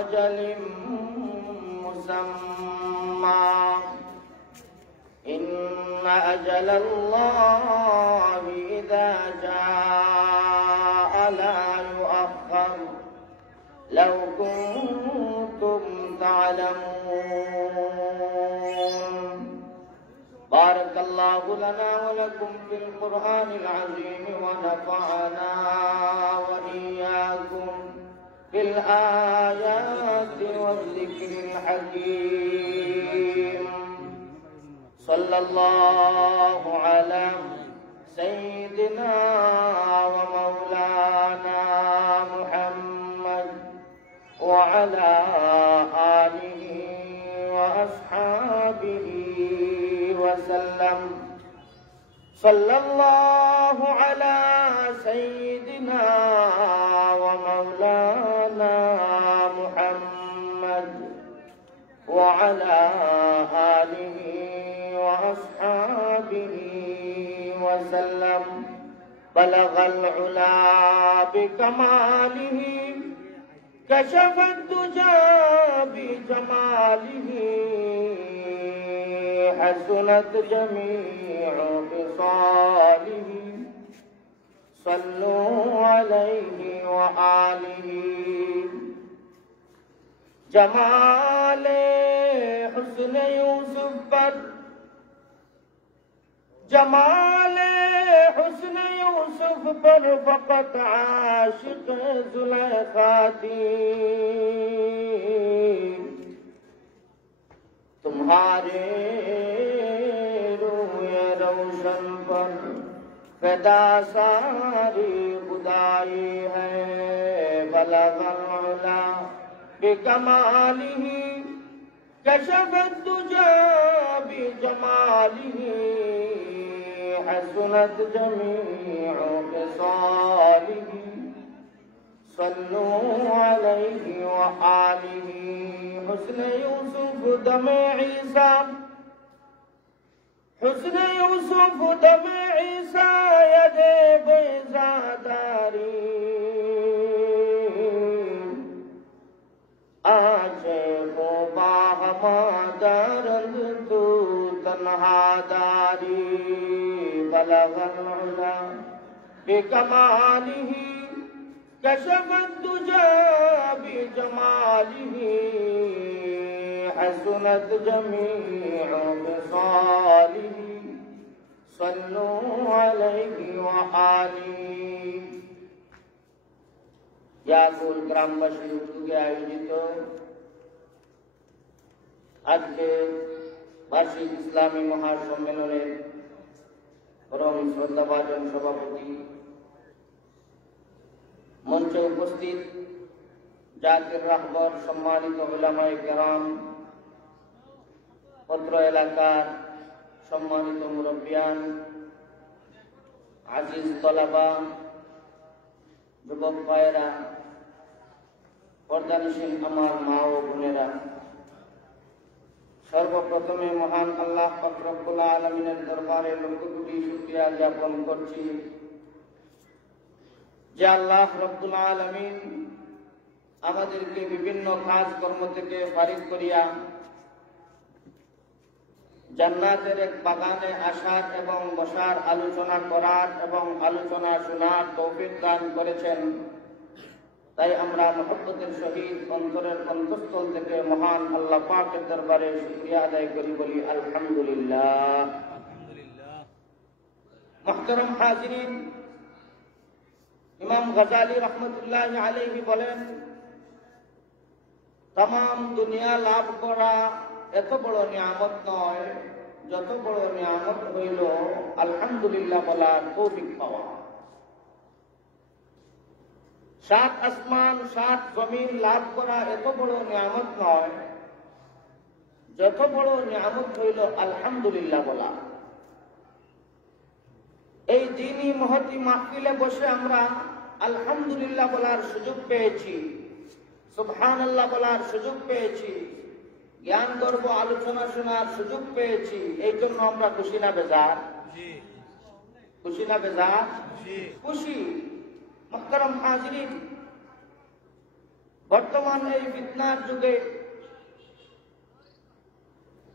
أجل مسمى إن أجل الله إذا جاء لا يؤخر لو كنتم تعلمون بارك الله لنا ولكم في القرآن العظيم ونفعنا وإياكم بالآيات والذكر الحكيم صلى الله على سيدنا ومولانا محمد وعلى آله وأصحابه وسلم صلى الله على سيدنا ومولانا محمد وعلى آله وأصحابه وسلم بلغ العلا بكماله كشف الدجى بجماله حسنت جميع خصاله صلوا عليه وآله جمال حسن يوسف پر جمال حسن یوسف پر فقط عاشق زلیخا تھی تمہارے روئے روشن پر فدا ساری خدائی ہے بلغ العلا بکمالہ کشف الدجى بجماله حسنت جميع خصاله صلوا عليه وآله حسن يوسف دم عيسى حسن يوسف دم عيسى يد بيزاداري دارند تو تنہا داری بلغ العلا بکمالہ کشف الدجى بجمالہ حسنت جميع خصاله صلوا عليه وآله ইয়াকুল গ্রামবাসী উদ্যোগে আয়োজিত আজকে বার্ষিক ইসলামী মহাসম্মেলনের পরম শ্রদ্ধাভাজন সভাপতি, মঞ্চে উপস্থিত জাতির রাহবর, সম্মানিত উলামায়ে কেরাম, পত্র এলাকার সম্মানিত মুরব্বিয়ান, আজিজ তলাবা, যুবক ভাইয়েরা, পর্দানশীল আমার মা ও বোনেরা, সর্বপ্রথমে মহান আল্লাহ পাক রব্বুল আলামিনের দরবারে লক্ষ কোটি শুকরিয়া জ্ঞাপন করছি যে আল্লাহ রব্বুল আলামিন আমাদেরকে বিভিন্ন কাজকর্ম থেকে ফারিগ করিয়া জান্নাতের এক বাগানে আসার এবং বসার, আলোচনা করার এবং আলোচনা শোনার তৌফিক দান করেছেন। তাই আমরা মহব্বতের সহিত অন্তরের অন্তঃস্থল থেকে মহান আল্লাহ পাকের দরবারে শুকরিয়া আদায় করি, বলি আলহামদুলিল্লাহ। মুহতারাম হাজিরিন, ইমাম গজালী রহমতুল্লাহ আলাইহি বলেন, তাম দুনিয়া লাভ করা এত বড় নিয়ামত নয় যত বড় নিয়ামত হইল আলহামদুলিল্লাহ বলার তৌফিক পাওয়া। 7 আসমান 7 জমিন লাভ করা এত বড় নিয়ামত নয় যত বড় নিয়ামত হইল আলহামদুলিল্লাহ বলা। এই দিনই মহতি মাহফিলে বসে আমরা আলহামদুলিল্লাহ বলার সুযোগ পেয়েছি, সুবহানাল্লাহ বলার সুযোগ পেয়েছি, জ্ঞান গর্ব আলোচনা শোনার সুযোগ পেয়েছি। এই জন্য আমরা খুশি না বেজার? খুশি না বেজার? খুশি। মুহতারাম হাজিরিন, বর্তমান এই ফিতনার যুগে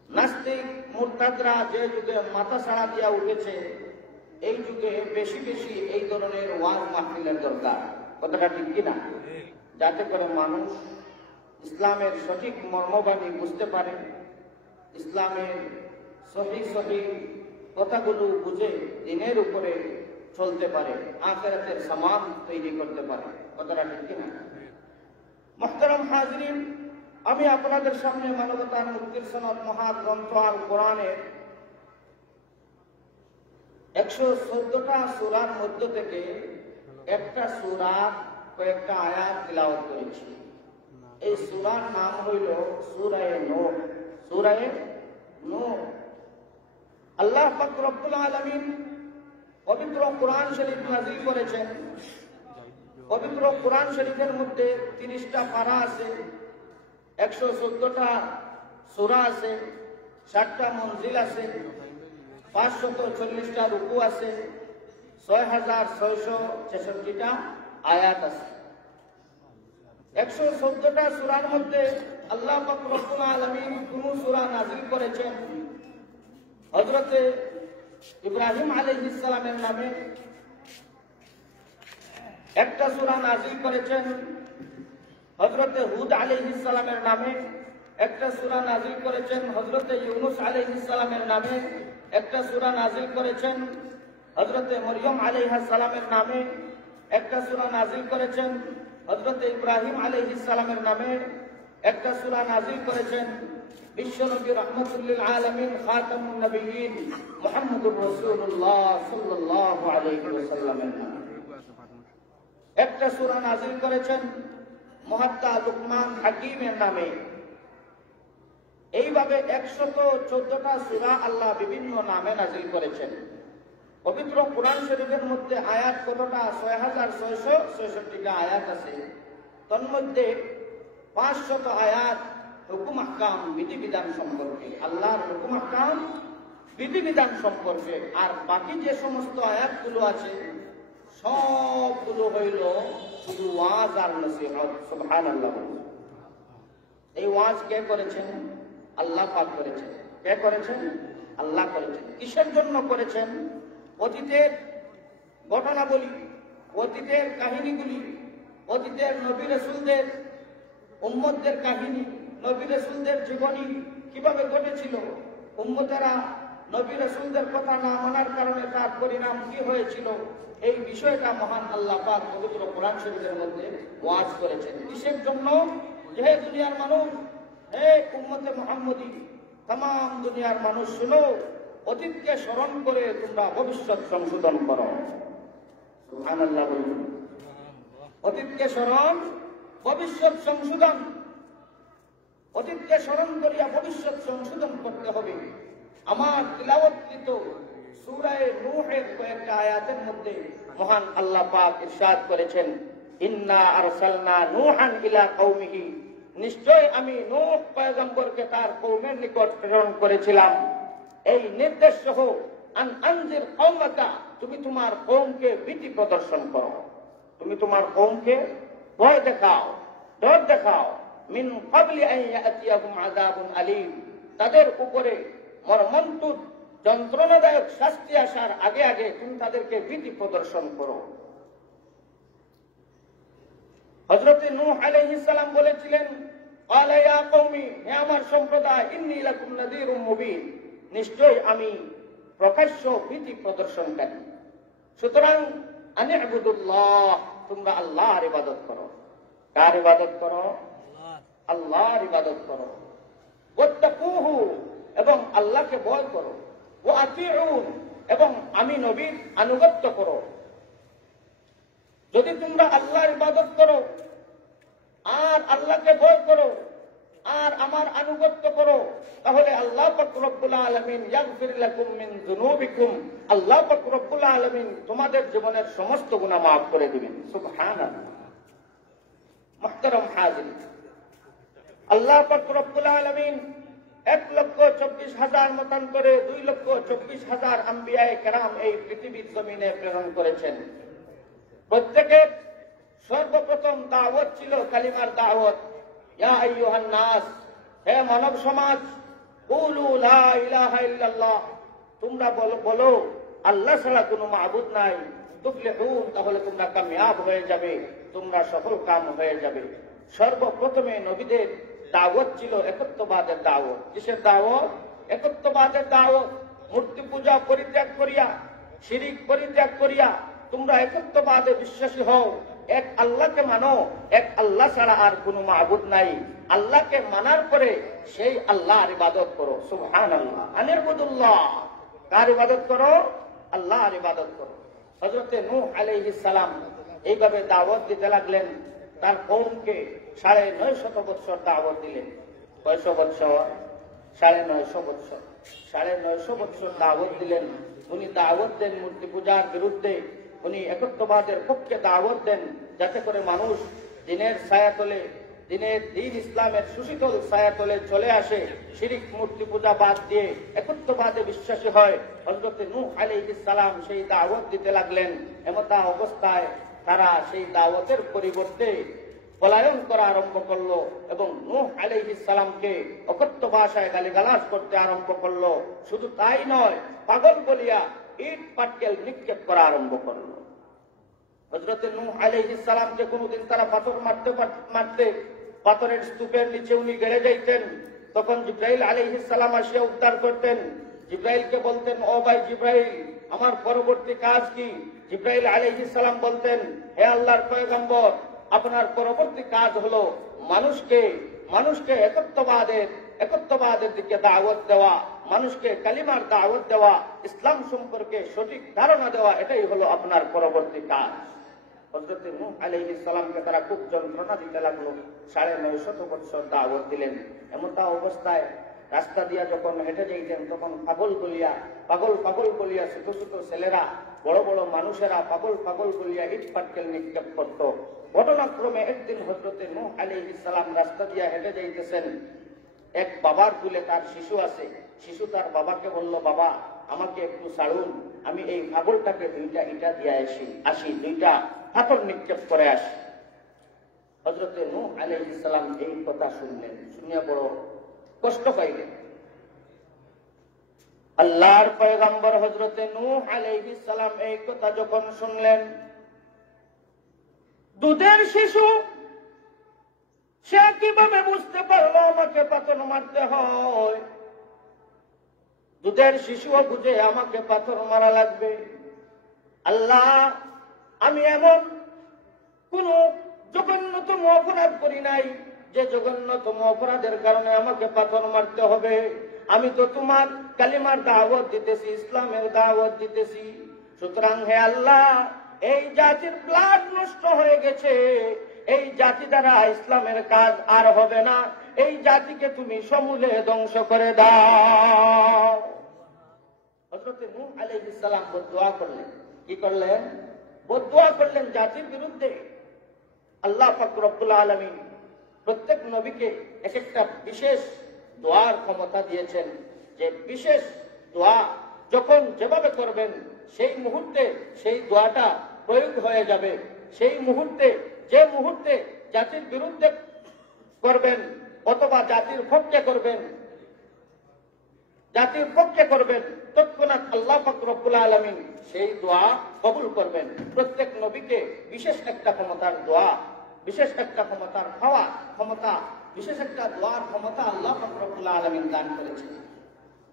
নাস্তিক মুরতাদরা যে যুগে মাথা ছাড়া দিয়া উঠেছে, এই যুগে বেশি বেশি এই ধরনের ওয়াজ মাহফিলের দরকার। কথাটা ঠিক কিনা? যাতে করে মানুষ ইসলামের সঠিক মর্মবাণী বুঝতে পারে, ইসলামের সহি সহি কথাগুলো বুঝে দিনের উপরে চলতে পারে, আখিরাতের সামান তৈরি করতে পারে। কথাটা ঠিক কিনা? মুহতারাম হাজিরিন, আমি আপনাদের সামনে মানবতার মুক্তির সনদ মহাগ্রন্থ আল কোরআনের 114টা সূরার মধ্য থেকে একটা সূরা কয়েকটা আয়াত তিলাওয়াত করেছি। এই সূরার নাম হইল সূরা নূহ। সূরা নূহ আল্লাহ পাক রব্বুল আলামিন পবিত্র কোরআন শরীফ নাযিল করেছেন। পবিত্র কোরআন শরীফের মধ্যে 30টা পারা আছে, 114টা সূরা আছে, 60টা মঞ্জিল আছে, 540টা রুকু আছে, 6666টা আয়াত আছে। 114টা সূরার মধ্যে আল্লাহ পাক রব্বুল আলামিন কোন সূরা নাযিল করেছেন হযরত ইব্রাহিম আলাইহিস সালামের নামে, একটা সূরা নাযিল করেছেন হযরত হুদ আলাইহিস সালামের নামে, একটা সূরা নাযিল করেছেন হযরত ইউনূস আলাইহিস সালামের নামে, একটা সূরা নাযিল করেছেন হযরত মরিয়ম আলাইহিস সালামের নামে, একটা সূরা নাযিল করেছেন হযরত ইব্রাহিম আলাইহিস সালামের নামে, একটা সূরা নাযিল করেছেন বিশ্বনবী রাহমাতুল লিল আলামিন খাতামুন নবিয়্যিন মুহাম্মদুর রাসূলুল্লাহ সাল্লাল্লাহু আলাইহি ওয়াসাল্লামের নামে, একটা সূরা নাযিল করেছেন মুহাত্তা লুকমান হাকিমের নামে। এইভাবে 114টা সূরা আল্লাহ বিভিন্ন নামে নাযিল করেছেন। পবিত্র কোরআন শরীফের মধ্যে আয়াত কতটা? 6666টা আয়াত আছে। তন্মধ্যে 500 আয়াত হুকুম আহকাম বিধিবিধান সম্পর্কে, আল্লাহর হুকুম আহকাম বিধিবিধান সম্পর্কে, আর বাকি যে সমস্ত আয়াতগুলো আছে সবগুলো হইল শুধু ওয়াজ আর নসিহত। সুবহানাল্লাহ। এই ওয়াজ কে করেছেন? আল্লাহ পাক করেছেন। কে করেছেন? আল্লাহ করেছেন। কিসের জন্য করেছেন? অতীতের ঘটনাবলী, অতীতের কাহিনীগুলি, অতীতের নবী রাসূলদের উম্মতদের কাহিনী, নবী রাসূলদের জীবনী কিভাবে ঘটেছিল, উম্মতেরা নবী রাসূলদের কথা না মানার কারণে তার পরিণাম কি হয়েছিল, এই বিষয়টা মহান আল্লাহ পাক পবিত্র কোরআন শরীফের মধ্যে ওয়াজ করেছেন। কিসের জন্য? যে দুনিয়ার মানুষ, হে উম্মতে মুহাম্মদী, तमाम দুনিয়ার মানুষ শুনো, অতীতকে স্মরণ করে তোমরা ভবিষ্যৎ সংশোধন করো। সুবহানাল্লাহ। অতীতকে স্মরণ, ভবিষ্যৎ সংশোধন। অতীতকে স্মরণ করিয়া ভবিষ্যৎ সংশোধন করতে হবে। আমার তিলাওয়াতকৃত সূরা নূহের কয়েকটা আয়াতের মধ্যে মহান আল্লাহ পাক ইরশাদ করেছেন, ইন্না আরসালনা নূহান ইলা কওমিহি, নিশ্চয় আমি নূহ পয়গম্বরকে তার কওমের নিকট প্রেরণ করেছিলাম এই নির্দেশ সহ, আন আনজির কওমাকা, তুমি তোমার কওমকে ভীতি প্রদর্শন করো, তুমি তোমার কওমকে ভয় দেখাও, ডর দেখাও, মিন ক্বাবলি আন ইয়াতিয়াহুম আযাবুন আলীম, তাদের উপরে মর্মন্তুদ যন্ত্রণাদায়ক শাস্তি আসার আগে আগে তুমি তাদেরকে ভীতি প্রদর্শন করো। হযরত নূহ আলাইহিস সালাম বলেছিলেন, ক্বালা ইয়া কওমি, হে আমার সম্প্রদায়, ইন্নী লাকুম নাযীরুম মুবিন, নিশ্চয় আমি প্রকাশ্য ভীতি প্রদর্শনকারী। সুতরাং আনি'বুদুল্লাহ, তোমরা আল্লাহর ইবাদত করো। কার ইবাদত করো? আল্লাহর ইবাদত করো। ওয়াত্তাকুহু, এবং আল্লাহকে ভয় করো। ওয়া আতিউন, এবং আমি নবীর আনুগত্য করো। যদি তোমরা আল্লাহর ইবাদত করো আর আল্লাহকে ভয় করো আর আমার আনুগত্য করো, তাহলে আল্লাহ পাক রব্বুল আলামিন ইয়াগফির লাকুম মিন যুনুবিকুম, আল্লাহ পাক রব্বুল আলামিন তোমাদের জীবনের সমস্ত গুনাহ মাফ করে দিবেন। সুবহানাল্লাহ। মুহতারাম হাজিরিন, আল্লাহ পাক রব্বুল আলামিন 1,24,000 মতান্তরে 2,24,000 আম্বিয়ায়ে কেরাম এই পৃথিবীর জমিনে প্রেরণ করেছেন। প্রত্যেকের সর্বপ্রথম দাওয়াত ছিল কালিমার দাওয়াত। ইয়া আইয়ুহান নাস, হে মানব সমাজ, কুলু লা ইলাহা ইল্লাল্লাহ, তোমরা বলো আল্লাহ ছাড়া কোনো মাবুদ নাই, তুফলিহুন, তাহলে তোমরা কামিয়াব হয়ে যাবে, তোমরা সফল কাম হয়ে যাবে। সর্বপ্রথমে নবীদের দাওয়াত ছিল একত্ববাদের দাওয়াত। কিসের দাওয়াত? একত্ববাদের দাওয়াত। মূর্তি পূজা পরিত্যাগ করিয়া, শিরিক পরিত্যাগ করিয়া তোমরা একত্ববাদে বিশ্বাসী হও, এক আল্লাহকে মানো, এক আল্লাহ ছাড়া আর কোনো মাবুদ নাই। আল্লাহকে মানার পরে সেই আল্লাহর ইবাদত করো। সুবহানাল্লাহ। আনিরবুদুল্লাহ, কার ইবাদত করো? আল্লাহর ইবাদত করো। হযরতে নূহ আলাইহিস সালাম এইভাবে দাওয়াত দিতে লাগলেন। তার কওমকে 950 বছর দাওয়াত দিলেন। কয়শো বছর? 950 বছর। 950 বছর দাওয়াত দিলেন। উনি দাওয়াত দেন মূর্তি পূজার বিরুদ্ধে, উনি একত্ববাদের পক্ষে দাওয়াত দেন, যাতে করে মানুষ দিনের ছায়াতলে, দিনের দিন ইসলামের সুশীতল ছায়াতলে চলে আসে, শিরিক মূর্তি পূজা বাদ দিয়ে একত্ববাদে বিশ্বাসী হয়। হযরত নূহ আলাইহিস সালাম সেই দাওয়াত দিতে লাগলেন। এমতা অবস্থায় তারা সেই দাওয়াতের পরিবর্তে পলায়ন করা আরম্ভ করলো এবং নূহ আলাইহিস সালামকে অকথ্য ভাষায় গালিগালাজ করতে আরম্ভ করলো। শুধু তাই নয়, পাগল বলিয়া ইট পাটকেল নিক্ষেপ করা আরম্ভ করলো। হযরত নূহ আলাইহিস সালামকে কোনদিন তারা পাথর মারতে পাথরের স্তূপের নিচে উনি গেড়ে যাইতেন। তখন জিব্রাইল আলাইহিস সালাম আসিয়া উদ্ধার করতেন। জিব্রাইলকে বলতেন, ও ভাই জিব্রাইল, আমার পরবর্তী কাজ কি? জিব্রাইল আলাইহিস সালাম বলতেন, হে আল্লাহর পয়গম্বর, আপনার পরবর্তী কাজ হলো মানুষকে একত্ববাদের দিকে দাওয়াত দেওয়া, মানুষকে কালিমার দাওয়াত দেওয়া, ইসলাম সম্পর্কে সঠিক ধারণা দেওয়া, এটাই হলো আপনার পরবর্তী কাজ। হযরত নূহ আলাইহিস সালামকে তারা খুব যন্ত্রণা দিতে লাগলো। 950 বছর দাওয়াত দিলেন। এমতা অবস্থায় রাস্তা দিয়া যখন হেঁটে যাইতেন, তখন পাগল বলিয়া ছোট ছোট ছেলেরা, বড় বড় মানুষেরা পাগল বলিয়া ইট পাটকেল নিক্ষেপ করত। ঘটনাক্রমে একদিন হযরত নূহ আলাইহিস সালাম রাস্তা দিয়া হেঁটে যাইতেছেন। এক বাবার কুলে তার শিশু আছে। শিশু তার বাবাকে বলল, বাবা, আমাকে একটু ছাড়ুন, আমি এই পাগলটাকে 2টা ইটা দিয়ে আসি, 2টা পাথর নিক্ষেপ করে আসি। হযরত নূহ আলাইহিস সালাম এই কথা শুনলেন, শুনিয়া বড় কষ্ট পাইলেন। আল্লাহর পয়গম্বর হযরত নূহ আলাইহিস সালাম এই কথা যখন শুনলেন, দুধের শিশু সে কিভাবে বুঝতে পারলো আমাকে পাথর মারতে হয়? দুধের শিশুও বুঝে আমাকে পাথর মারা লাগবে। আল্লাহ, আমি এমন কোন জঘন্যতম অপরাধ করি নাই যে জঘন্যতম অপরাধের কারণে আমাকে পাথর মারতে হবে। আমি তো তোমার কালিমার দাওয়াত দিতেছি, ইসলামের দাওয়াত দিতেছি। সুতরাং হে আল্লাহ, এই জাতির ব্লাড নষ্ট হয়ে গেছে, এই জাতি দ্বারা ইসলামের কাজ আর হবে না, এই জাতিকে তুমি সমূলে ধ্বংস করে দাও। হযরত নূহ আলাইহিস সালাম বদদুয়া করলেন। কি করলেন? বদদুয়া করলেন জাতির বিরুদ্ধে। আল্লাহ পাক রব্বুল আলামিন প্রত্যেক নবীকে এক একটা বিশেষ দোয়ার ক্ষমতা দিয়েছেন, যে বিশেষ দোয়া যখন যেভাবে করবেন সেই মুহূর্তে সেই দোয়াটা প্রয়োগ হয়ে যাবে। সেই মুহূর্তে, যে মুহূর্তে জাতির বিরুদ্ধে করবেন অথবা জাতির পক্ষে করবেন, তৎক্ষণাৎ আল্লাহ পাক রব্বুল আলামিন সেই দোয়া কবুল করবেন। প্রত্যেক নবীকে বিশেষ একটা ক্ষমতার দোয়া, বিশেষ একটা ক্ষমতার ক্ষমতা, বিশেষ একটা দোয়ার ক্ষমতা আল্লাহ পাক রব্বুল আলামিন দান করেছেন।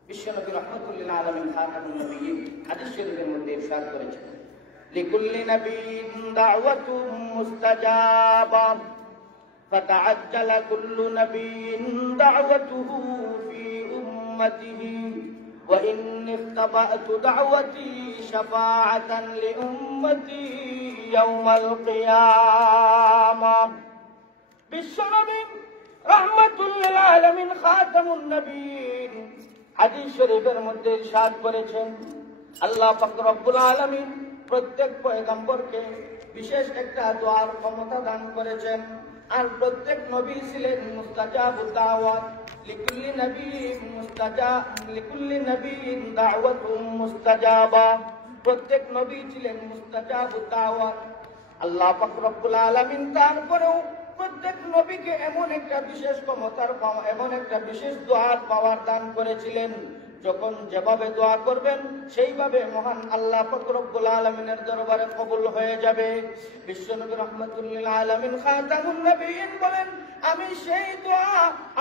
বিশ্বনবী রাহমাতুল লিল আলামিন খাতামুন নবিয়্যিন হাদিস শরীফের মধ্যে ইরশাদ করেছেন, লিকুল্লি নাবিয়্যিন দাওয়াতুন মুস্তাজাবা ফাতাআজ্জালা কুল্লু নাবিয়্যিন দাওয়াতুহু ফি উম্মতিহি ওয়া ইন্নী ইখতাবা'তু দাওয়াতি শাফাআতান লিউম্মতি ইয়াওমাল কিয়ামাহ। বিশ্বনবী রাহমাতুল লিল আলামিন খাতামুন নবিয়্যিন হাদিস শরীফের মধ্যে ইরশাদ করেছেন, আল্লাহ পাক রব্বুল আলামিন প্রত্যেক পয়গম্বরকে বিশেষ একটা দোয়ার ক্ষমতা দান করেছেন। আর প্রত্যেক নবী ছিলেন মুস্তাজাবুদ দাওয়াত। লিকুল্লি নবিয়্যিন দাওয়াতুন মুস্তাজাবা। প্রত্যেক নবী ছিলেন মুস্তাজাবুদ দাওয়াত। আল্লাহ পাক রব্বুল আলামিন তারপরেও প্রত্যেক নবীকে এমন একটা বিশেষ ক্ষমতার এমন একটা বিশেষ দোয়ার পাওয়ার দান করেছিলেন, যখন যেভাবে দোয়া করবেন সেইভাবে মহান আল্লাহ পাক রব্বুল আলামিনের দরবারে কবুল হয়ে যাবে। বিশ্বনবী রাহমাতুল লিল আলামিন খাতামুন নবিয়্যিন বলেন, আমি সেই দোয়া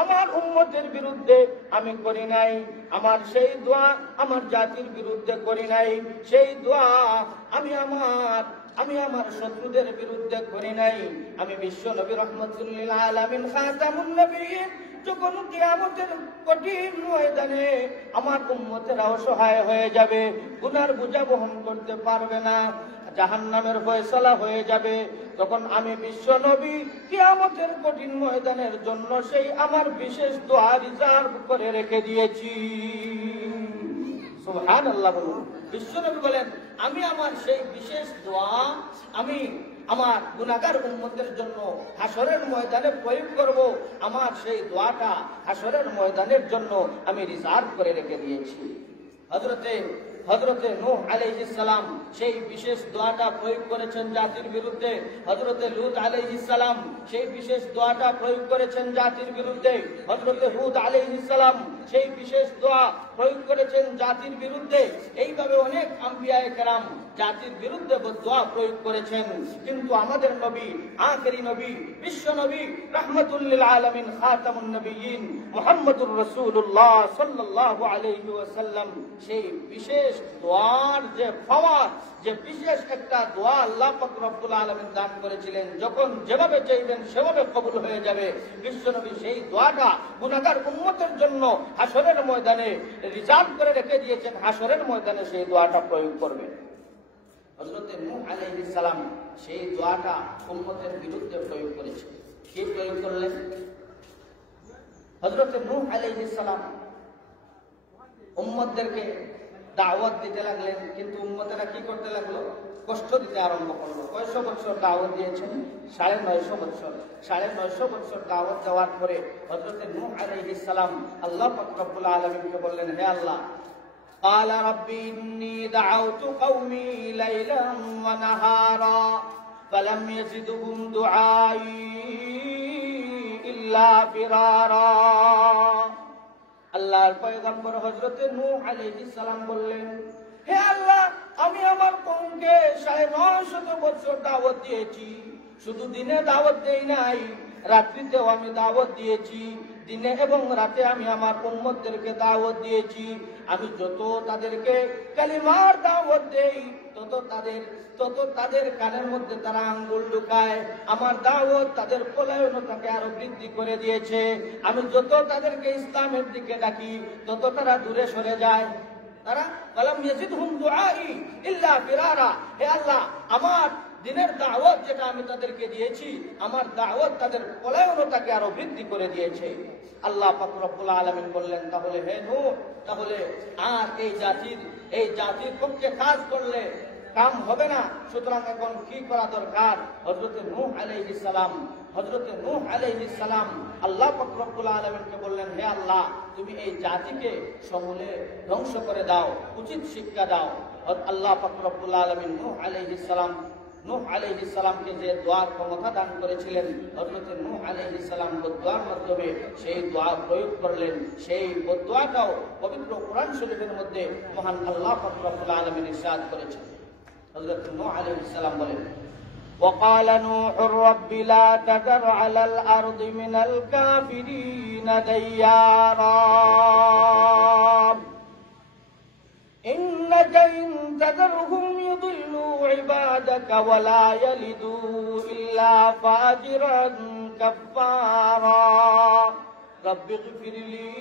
আমার উম্মতের বিরুদ্ধে আমি করি নাই, আমার সেই দোয়া আমার জাতির বিরুদ্ধে করি নাই, সেই দোয়া আমি আমার শত্রুদের বিরুদ্ধে করি নাই। আমি বিশ্বনবী রাহমাতুল লিল আলামিন খাতামুন নবিয়্যিন যখন কিয়ামতের কঠিন ময়দানে আমার উম্মতেরা অসহায় হয়ে যাবে, গুনার বোঝা বহন করতে পারবে না, জাহান্নামের ফয়সালা হয়ে যাবে, তখন আমি বিশ্বনবী কিয়ামতের কঠিন ময়দানের জন্য সেই আমার বিশেষ দোয়া রিজার্ভ করে রেখে দিয়েছি। সুবহানাল্লাহ বলুন। বিশ্বনবী বলেন, আমি আমার সেই বিশেষ দোয়া আমি আমার গুনাহগার উম্মতের জন্য হাসরের ময়দানে প্রয়োগ করব। আমার সেই দোয়াটা হাসরের ময়দানের জন্য আমি রিজার্ভ করে রেখে দিয়েছি। হযরতে নূহ আলাইহিস সালাম সেই বিশেষ দোয়াটা প্রয়োগ করেছেন জাতির বিরুদ্ধে। হযরতে লূত আলাইহিস সালাম সেই বিশেষ দোয়াটা প্রয়োগ করেছেন জাতির বিরুদ্ধে। হযরতে হুদ আলাইহিস সালাম সেই বিশেষ দোয়া প্রয়োগ করেছেন জাতির বিরুদ্ধে। এইভাবে অনেক আম্বিয়ায়ে কেরাম জাতির বিরুদ্ধে দোয়া প্রয়োগ করেছেন। কিন্তু আমাদের নবী, আখেরি নবী, বিশ্ব নবী, রাহমাতুল লিল আলামিন, খাতামুন নবিয়্যিন মুহাম্মদুর রাসূলুল্লাহ সাল্লাল্লাহু আলাইহি ওয়াসাল্লাম সেই বিশেষ দোয়ার যে পাওয়ার, যে বিশেষ একটা দোয়া আল্লাহ পাক রব্বুল আলামিন দান করেছিলেন, যখন যেভাবে চাইবেন সেভাবে কবুল হয়ে যাবে। বিশ্বনবী সেই দোয়াটা গুনাহগার উম্মতের জন্য হাসরের ময়দানে রিজার্ভ করে রেখে দিয়েছেন, হাসরের ময়দানে সেই দোয়াটা প্রয়োগ করবেন। হযরতে নূহ আলাইহিস সালাম সেই দোয়াটা উম্মতের বিরুদ্ধে প্রয়োগ করেছেন। কি প্রয়োগ করলেন? হযরতে নূহ আলাইহিস সালাম উম্মতদেরকে দাওয়াত দিতে লাগলেন, কিন্তু উম্মতেরা কি করতে লাগলো? কষ্ট দিতে আরম্ভ করলো। কয়শো বছর দাওয়াত দিয়েছেন? 950 বছর। 950 বছর দাওয়াত দেওয়ার পরে হযরতে নূহ আলাইহিস সালাম আল্লাহ পাক রব্বুল আলামিনকে বললেন, হে আল্লাহ, قال رب إني دعوت قومي ليلا ونهارا فلم يزدهم دعائي إلا فرارا। আল্লাহর পয়গম্বর হযরতে নূহ আলাইহিস সালাম বললেন, হে আল্লাহ, আমি আমার কওমকে 950 বছর দাওয়াত দিয়েছি। শুধু দিনে দাওয়াত দেই নাই, রাত্রিতেও আমি দাওয়াত দিয়েছি। দিনে এবং রাতে আমি আমার উম্মতদেরকে দাওয়াত দিয়েছি। আমি যত তাদেরকে কালিমার দাওয়াত দেই, তত তাদের কানের মধ্যে তারা আঙ্গুল ঢুকায়। আমার দাওয়াত তাদের পলায়নতাকে আরো বৃদ্ধি করে দিয়েছে। আমি যত তাদেরকে ইসলামের দিকে ডাকি, তত তারা দূরে সরে যায়। তারা ফালাম ইয়াজিদহুম দুআই ইল্লা ফিরারা। হে আল্লাহ, আমার দিনের দাওয়াত যেটা আমি তাদেরকে দিয়েছি, আমার দাওয়াত তাদের পলায়নতাকে আরো বৃদ্ধি করে দিয়েছে। আল্লাহ পাক রব্বুল আলামিন বললেন, তাহলে হে নূহ, তাহলে আর এই জাতির পক্ষে কাজ করলে কাম হবে না। সুতরাং এখন কি করা দরকার? হযরতে নূহ আলাইহিস সালাম আল্লাহ পাক রব্বুল আলামিনকে বললেন, হে আল্লাহ, তুমি এই জাতিকে সমূলে ধ্বংস করে দাও, উচিত শিক্ষা দাও। আল্লাহ পাক রব্বুল আলামিন নূহ আলাইহিস সালামকে যে দোয়ার ক্ষমতা দান করেছিলেন, হযরত নূহ আলাইহিস সালাম দোয়ার মাধ্যমে সেই দোয়া প্রয়োগ করলেন। সেই দোয়াটাও পবিত্র কোরআন শরীফের মধ্যে মহান আল্লাহ পাক রব্বুল আলামিন ইরশাদ করেছেন। হযরত নূহ আলাইহিস সালাম বলেন, وقال نوح رب لا تذر على الأرض من الكافرين ديارا إنك إن تذرهم يضلوا عبادك ولا يلدوا إلا فاجرا كفارا رب اغفر لي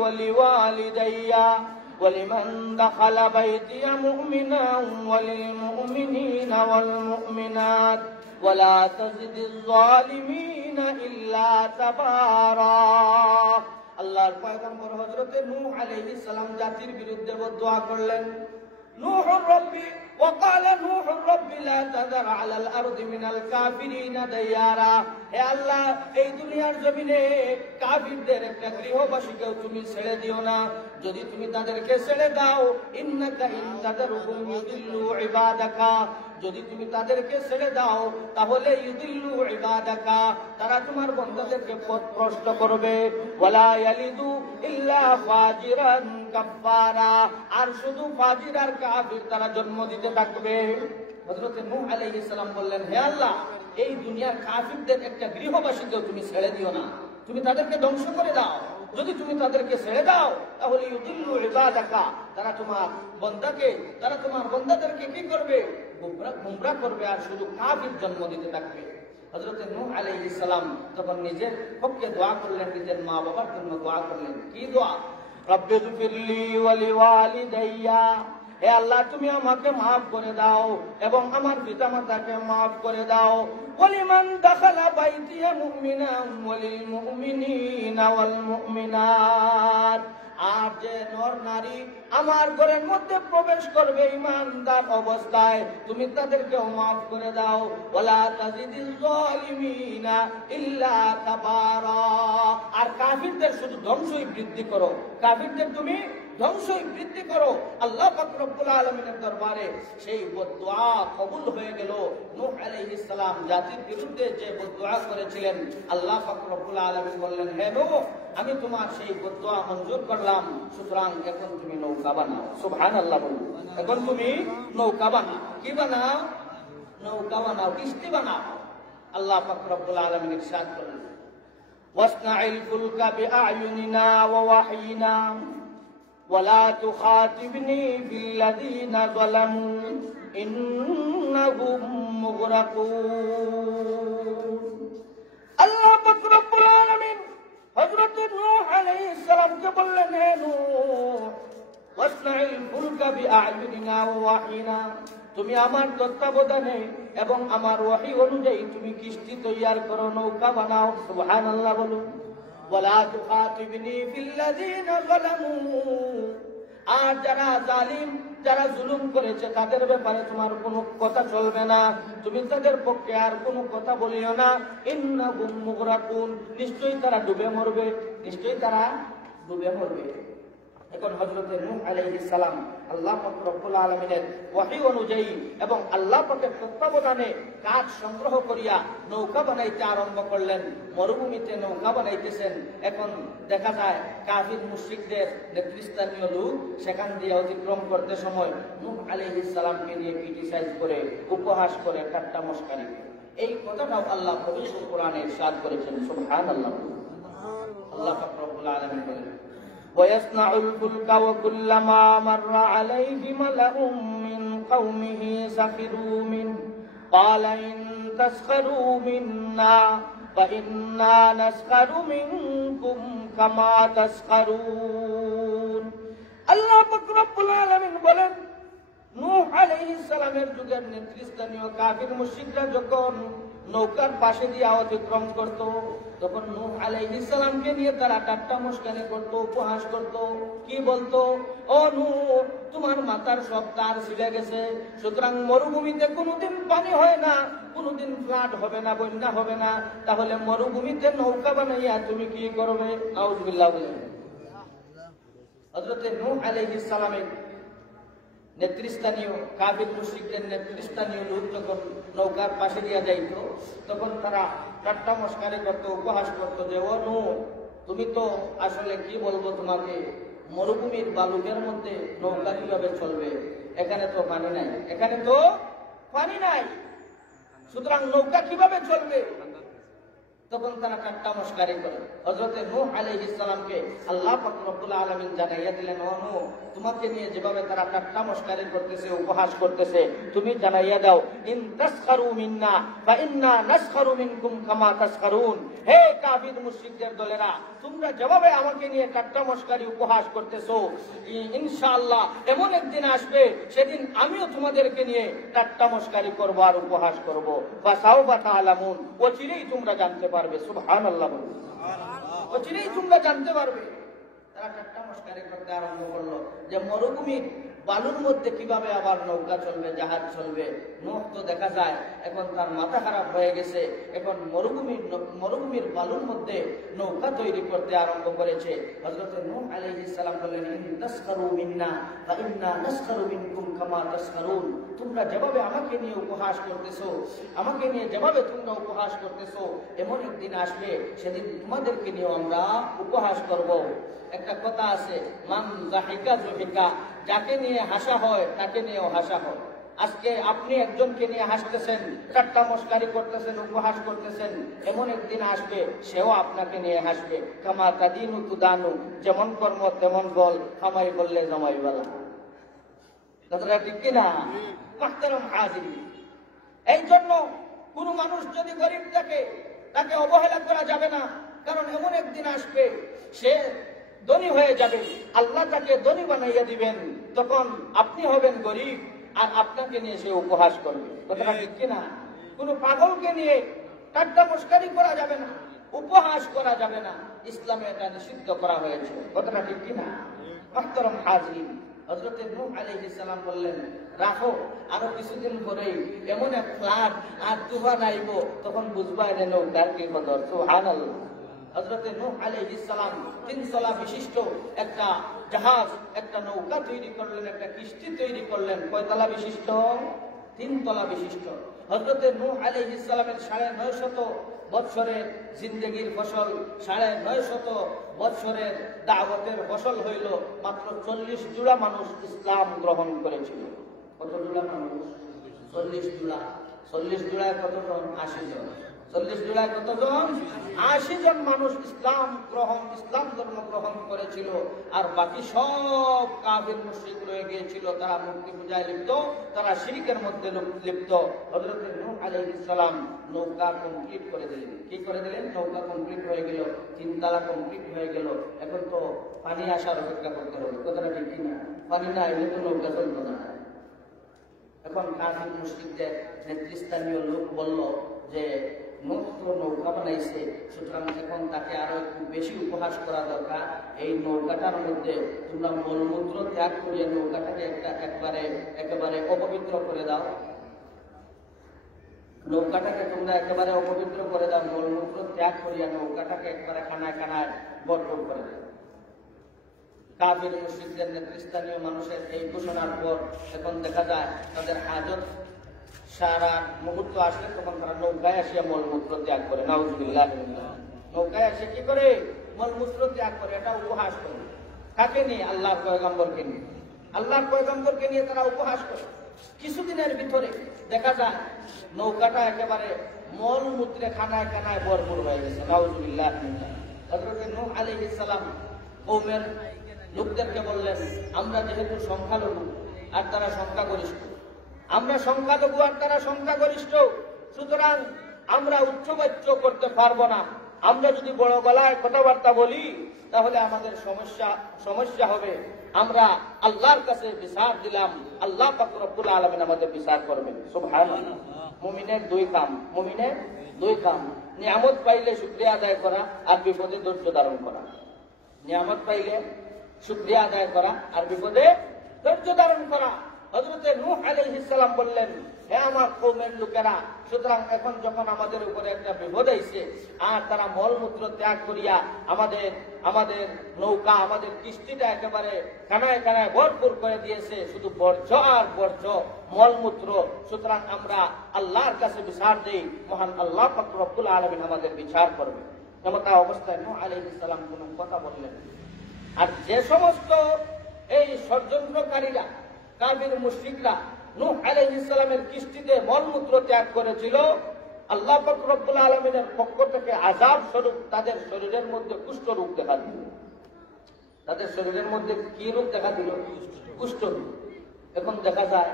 ولوالدي ولمن دخل بيتي مؤمنا وللمؤمنين والمؤمنات ولا تزد الظالمين إلا تبارا। আল্লাহর পয়গম্বর হযরতে নূহ আলাইহিস সালাম জাতির বিরুদ্ধে বদদুয়া করলেন। নূহ রব্বি وقال نوح رب لا تذر على الارض من الكافرين ديارا হে আল্লাহ এই দুনিয়ার জমিনে কাফিরদের একটা গৃহবাসীকেও তুমি ছেড়ে দিও না যদি তুমি তাদেরকে ছেড়ে দাও ইন্নাকা ইন তাদরুহুম ইউদিল্লু ইবাদাকা যদি তুমি তাদেরকে ছেড়ে দাও তাহলে ইউদিল্লু ইবাদাকা তারা তোমার বান্দাদেরকে পথভ্রষ্ট করবে ওয়ালা ইয়ালিদু ইল্লা ফাজিরান কাফারা আর শুধু ফাজির আর কাফির তারা জন্ম দিতে থাকবে হযরত নূহ আলাইহিস সালাম বললেন হে আল্লাহ এই দুনিয়ার কাফিরদের একটা গৃহবাসীকেও তুমি ছেড়ে দিও না তুমি তাদেরকে ধ্বংস করে দাও যদি তুমি তাদেরকে ছেড়ে দাও তাহলে ইউদিল্লু ইবাদাকা তারা তোমার বান্দাদেরকে কি করবে গুমরাহ করবে আর শুধু কাফির জন্ম দিতে থাকবে হযরত নূহ আলাইহিস সালাম তখন নিজের পক্ষে দোয়া করলেন নিজের মা বাবার জন্য দোয়া করলেন কি দোয়া রব্বিগফিরলি ওয়া লিওয়ালিদাইয়া হে আল্লাহ তুমি আমাকে maaf করে দাও এবং আমার পিতামাতাকে maaf করে দাও ওয়ালিমান দাখালা বাইতিয়া মুমিনান ওয়ালিল মুমিনিনা ওয়াল মুমিনাত আর যে নর নারী আমার ঘরের মধ্যে প্রবেশ করবে ঈমানদার অবস্থায় তুমি তাদেরকেও maaf করে দাও ওয়ালা তাজিদিল যালিমিনা ইল্লা তাবারা আর কাফিরদের শুধু ধ্বংসই বৃদ্ধি করো কাফিরদের তুমি ধ্বংসই বৃদ্ধি করো আল্লাহ পাক রব্বুল আলামিনের দরবারে সেই বদদুয়া কবুল হয়ে গেল নূহ আলাইহিস সালাম জাতির বিরুদ্ধে যে বদদুয়া করেছিলেন আল্লাহ পাক রব্বুল আলামিন বললেন হে নূহ আমি তোমার সেই বদদুয়া মঞ্জুর করলাম সুতরাং এখন তুমি নৌকা বানাও সুবহানাল্লাহ বলো এখন তুমি নৌকা বানাও কি বানাও নৌকা বানাও কিস্তি বানাও আল্লাহ পাক রব্বুল আলামিন ইরশাদ করলেন ওয়াসনাইল ফুলকা বিআয়ুনিনা ওয়া ওয়াহয়িনা ولا تخاطبني في الذين ظلموا إنهم مغرقون الله رب العالمين حضرت نوح عليه السلام কে বললেন হে নূহ ওয়াসনাইল ফুলকা বিআয়ুনিনা ওয়া ওয়াহয়িনা তুমি আমার তত্ত্বাবধানে এবং আমার ওহী অনুযায়ী তুমি কিস্তি তৈয়ার করো নৌকা বানাও সুবহানাল্লাহ বলো ওয়ালা তুখাতিবনি ফিল্লাযিনা যালামু আর যারা জালিম যারা জুলুম করেছে তাদের ব্যাপারে তোমার কোনো কথা চলবে না তুমি তাদের পক্ষে আর কোনো কথা বলিও না ইন্নাহুম মুগরাকুন নিশ্চয়ই তারা ডুবে মরবে এখন হযরত নূহ আলাইহিস সালাম আল্লাহ পাক রব্বুল আলামিনের ওহী অনুযায়ী এবং আল্লাহ পাকের তত্ত্বাবধানে কাঠ সংগ্রহ করিয়া নৌকা বানাইতে আরম্ভ করলেন মরুভূমিতে নৌকা বানাইতেছেন এখন দেখা যায় কাফির মুশরিকদের নেতৃস্থানীয় লোক সেখান দিয়ে অতিক্রম করতে সময় নূহ আলাইহিস সালামকে নিয়ে ক্রিটিসাইজ করে উপহাস করে ঠাট্টা মশকারি এই কথাটাও আল্লাহ পবিত্র কোরআনে ইরশাদ করেছেন সুবহানাল্লাহ আল্লাহ পাক রব্বুল আলামিন বলেন ويصنع الفلك وكلما مر عليه ملأ من قومه سخروا منه قال إن تسخروا منا فإنا نسخر منكم كما تسخرون الله رب العالمين বলেন নূহ আলাইহিস সালামের যুগের নেতৃস্থানীয় কাফির মুশরিকরা যখন নৌকার পাশে দিয়ে অতিক্রম করত তখন নূহ আলাইহিস সালামকে নিয়ে তারা ঠাট্টা মশকারি করত উপহাস করত কি বলতো ও নূহ তোমার মাথার সব তার ছিঁড়ে গেছে সুতরাং মরুভূমিতে কোনোদিন পানি হয় না কোনোদিন ফ্লাড হবে না বন্যা হবে না তাহলে মরুভূমিতে নৌকা বানাইয়া তুমি কি করবে নাউযুবিল্লাহ বলেন হযরত নূহ আলাইহিস সালামের নেতৃস্থানীয় কাফির মুশরিকদের নেতৃস্থানীয় লোক যখন নৌকার পাশে দিয়ে যাইত তখন তারা ঠাট্টা মশকারি করত উপহাস করত যে ও নূহ তুমি তো আসলে কি বলবো তোমাকে মরুভূমির বালুকের মধ্যে নৌকা কিভাবে চলবে এখানে তো পানি নাই সুতরাং নৌকা কিভাবে চলবে তখন তারা ঠাট্টা মশকারি করে হযরত নূহ আলাইহিস সালামকে আল্লাহ পাক রব্বুল আলামিন জানাইয়া দিলেন ও নূহ তোমাকে নিয়ে যেভাবে তারা ঠাট্টা মশকারি করতেছে উপহাস করতেছে তুমি জানাইয়া দাও ইন তাসখারু মিন্না ফা ইন্না নাসখারু মিনকুম কামা তাসখারুন হে কাফির মুশরিকদের দলেরা তোমরা যেভাবে আমাকে নিয়ে ঠাট্টা মশকারি উপহাস করতেছো ইনশাআল্লাহ এমন একদিন আসবে সেদিন আমিও তোমাদেরকে নিয়ে ঠাট্টা মশকারি করব আর উপহাস করব ফাসাউফা তাআলামুন অচিরেই তোমরা জানতে পারবে সুবহানাল্লাহ অচিরেই তোমরা জানতে পারবে তারা ঠাট্টা মশকারি করতে আরম্ভ করলো যে মরুভূমির বালুর মধ্যে কিভাবে আবার নৌকা চলবে, জাহাজ চলবে? নূহ তো দেখা যায় এখন তার মাথা খারাপ হয়ে গেছে, এখন মরুভূমির বালুর মধ্যে নৌকা তৈরি করতে আরম্ভ করেছে। হযরত নূহ আলাইহিস সালাম বললেন, ইন তাসখারু মিন্না ফা ইন্না নাসখারু মিনকুম কামা তাসখারুন। তোমরা যেভাবে আমাকে নিয়ে উপহাস করতেছো, আমাকে নিয়ে যেভাবে তোমরা উপহাস করতেছো, এমন একদিন আসবে সেদিন তোমাদেরকে নিয়ে আমরা উপহাস করব। একটা কথা আছে, মান যাহিকা যুহিকা, যাকে নিয়ে হাসা হয় তাকে নিয়েও হাসা হয়। আজকে আপনি একজনকে নিয়ে হাসতেছেন, ঠাট্টা মশকারি করতেছেন, উপহাস করতেছেন, এমন একদিন আসবে সেও আপনাকে নিয়ে হাসবে। কামা তাদিনু তুদানু, যেমন কর্ম তেমন বল, কামাই বললে জামাই বলা। কথাটা ঠিক কিনা? মুহতারাম হাজিরিন, এই জন্য কোন মানুষ যদি গরিব থাকে তাকে অবহেলা করা যাবে না, কারণ এমন একদিন আসবে সে ধনী হয়ে যাবে, আল্লাহ তাকে ধনী বানাইয়া দিবেন, তখন আপনি হবেন গরিব আর আপনাকে নিয়ে সে উপহাস করবে। কথাটা ঠিক কিনা? কোন পাগলকে নিয়ে ঠাট্টা মশকারি করা যাবে না, উপহাস করা যাবে না, ইসলামে এটা নিষিদ্ধ করা হয়েছে। কথাটা ঠিক কিনা? মুহতারাম হাজিরিন, হযরত নূহ আলাইহিস সালাম বললেন, রাখো, আরো কিছুদিন পরেই এমন এক ফ্লাড আর তুফান আইব, তখন বুঝবা যে নৌকার কি কদর। সুবহানাল্লাহ। হযরত নূহ আলাইহিস সালাম 3 তলা বিশিষ্ট একটা জাহাজ, একটা নৌকা তৈরি করলেন, একটা কিস্তি তৈরি করলেন। কয় তলা বিশিষ্ট? 3 তলা বিশিষ্ট। হযরত নূহ আলাইহিস সালামের 950 বৎসরের জিন্দেগির ফসল, 950 বৎসরের দাওয়াতের ফসল হইল মাত্র 40 জোড়া মানুষ ইসলাম গ্রহণ করেছিল। কত জোড়া মানুষ? 40 জোড়া। 40 জোড়ায় কতজন? 80 জন। 40 জোড়ায় কতজন? 80 জন মানুষ ইসলাম ধর্ম গ্রহণ করেছিল। আর বাকি সব কাফির মুশরিক রয়ে গিয়েছিল, তারা মূর্তি পূজায় লিপ্ত, তারা শিরকের মধ্যে লিপ্ত। হযরত নূহ আলাইহিস সালাম নৌকা কমপ্লিট করে দিলেন। কি করে দিলেন? নৌকা কমপ্লিট হয়ে গেল, 3 তলা কমপ্লিট হয়ে গেল। এখন তো পানি আসার অপেক্ষা করতে হবে। কথাটা ঠিক কিনা? পানি না এলে তো নৌকা চলতো না। এখন কাফির মুশরিকদের নেতৃস্থানীয় লোক বলল যে নূহ তো নৌকা বানাইছে, সুতরাং এখন তাকে আরো একটু বেশি উপহাস করা দরকার। এই নৌকাটার মধ্যে তোমরা মলমূত্র ত্যাগ করিয়ে নৌকাটাকে একেবারে অপবিত্র করে দাও। নৌকাটাকে তোমরা একেবারে অপবিত্র করে দাও, মলমূত্র ত্যাগ করিয়া নৌকাটাকে একেবারে খানায় খানায় বর্বর করে দাও। কাফির মুশরিকদের নেতৃস্থানীয় মানুষের এই ঘোষণার পর এখন দেখা যায় তাদের হাজত সারা মুহূর্ত আসলে তখন তারা নৌকায় আসিয়া মলমূত্র ত্যাগ করে। নাউজুবিল্লাহ। নৌকায় এসে কি করে? মলমূত্র ত্যাগ করে। এটা উপহাস করে। কাকে নিয়ে? আল্লাহর পয়গম্বরকে নিয়ে। আল্লাহর পয়গম্বরকে নিয়ে তারা উপহাস করে। কিছুদিনের ভিতরে দেখা যায় নৌকাটা একেবারে মলমূত্রে খানায় খানায় ভরপুর হয়ে গেছে। নাউজুবিল্লাহ। হযরত নূহ আলাইহিস সালাম কওমের লোকদেরকে বললেন, আমরা যেহেতু সংখ্যালঘু আর তারা সংখ্যাগরিষ্ঠ, আমরা সংখ্যালঘু আর তারা সংখ্যাগরিষ্ঠ, সুতরাং আমরা উচ্চবাচ্য করতে পারবো না। আমরা যদি বড় গলায় কথাবার্তা বলি তাহলে আমাদের সমস্যা হবে। আমরা আল্লাহর কাছে বিচার দিলাম, আল্লাহ পাক রব্বুল আলামিন আমাদের বিচার করবেন। সুবহানাল্লাহ। মুমিনের 2 কাম, মুমিনের 2 কাম, নিয়ামত পাইলে শুকরিয়া আদায় করা আর বিপদে ধৈর্য ধারণ করা। নিয়ামত পাইলে শুকরিয়া আদায় করা আর বিপদে ধৈর্য ধারণ করা। হযরত নূহ আলাইহিস সালাম বললেন, হে আমার কওমের লোকেরা, সুতরাং এখন যখন আমাদের উপরে একটা বিপদ আইছে আর তারা মলমূত্র ত্যাগ করিয়া আমাদের নৌকা, আমাদের কিস্তিটা একেবারে খানায় খানায় ভরপুর করে দিয়েছে, শুধু বর্জ্য আর বর্জ্য, মলমূত্র, সুতরাং আমরা আল্লাহর কাছে বিচার দেই, মহান আল্লাহ পাক রব্বুল আলামিন আমাদের বিচার করবে। এমতা অবস্থায় নূহ আলাইহিস সালাম কোনো কথা বললেন। আর যে সমস্ত এই ষড়যন্ত্রকারীরা, কাফির মুশরিকরা নূহ আলাইহিস সালামের কিস্তিতে মলমূত্র ত্যাগ করেছিল, আল্লাহ পাক রব্বুল আলামিনের পক্ষ থেকে আযাব স্বরূপ তাদের শরীরের মধ্যে কুষ্ঠ রোগ দেখা দিল। তাদের শরীরের মধ্যে কি রোগ দেখা দিল? কুষ্ঠ রোগ। এখন দেখা যায়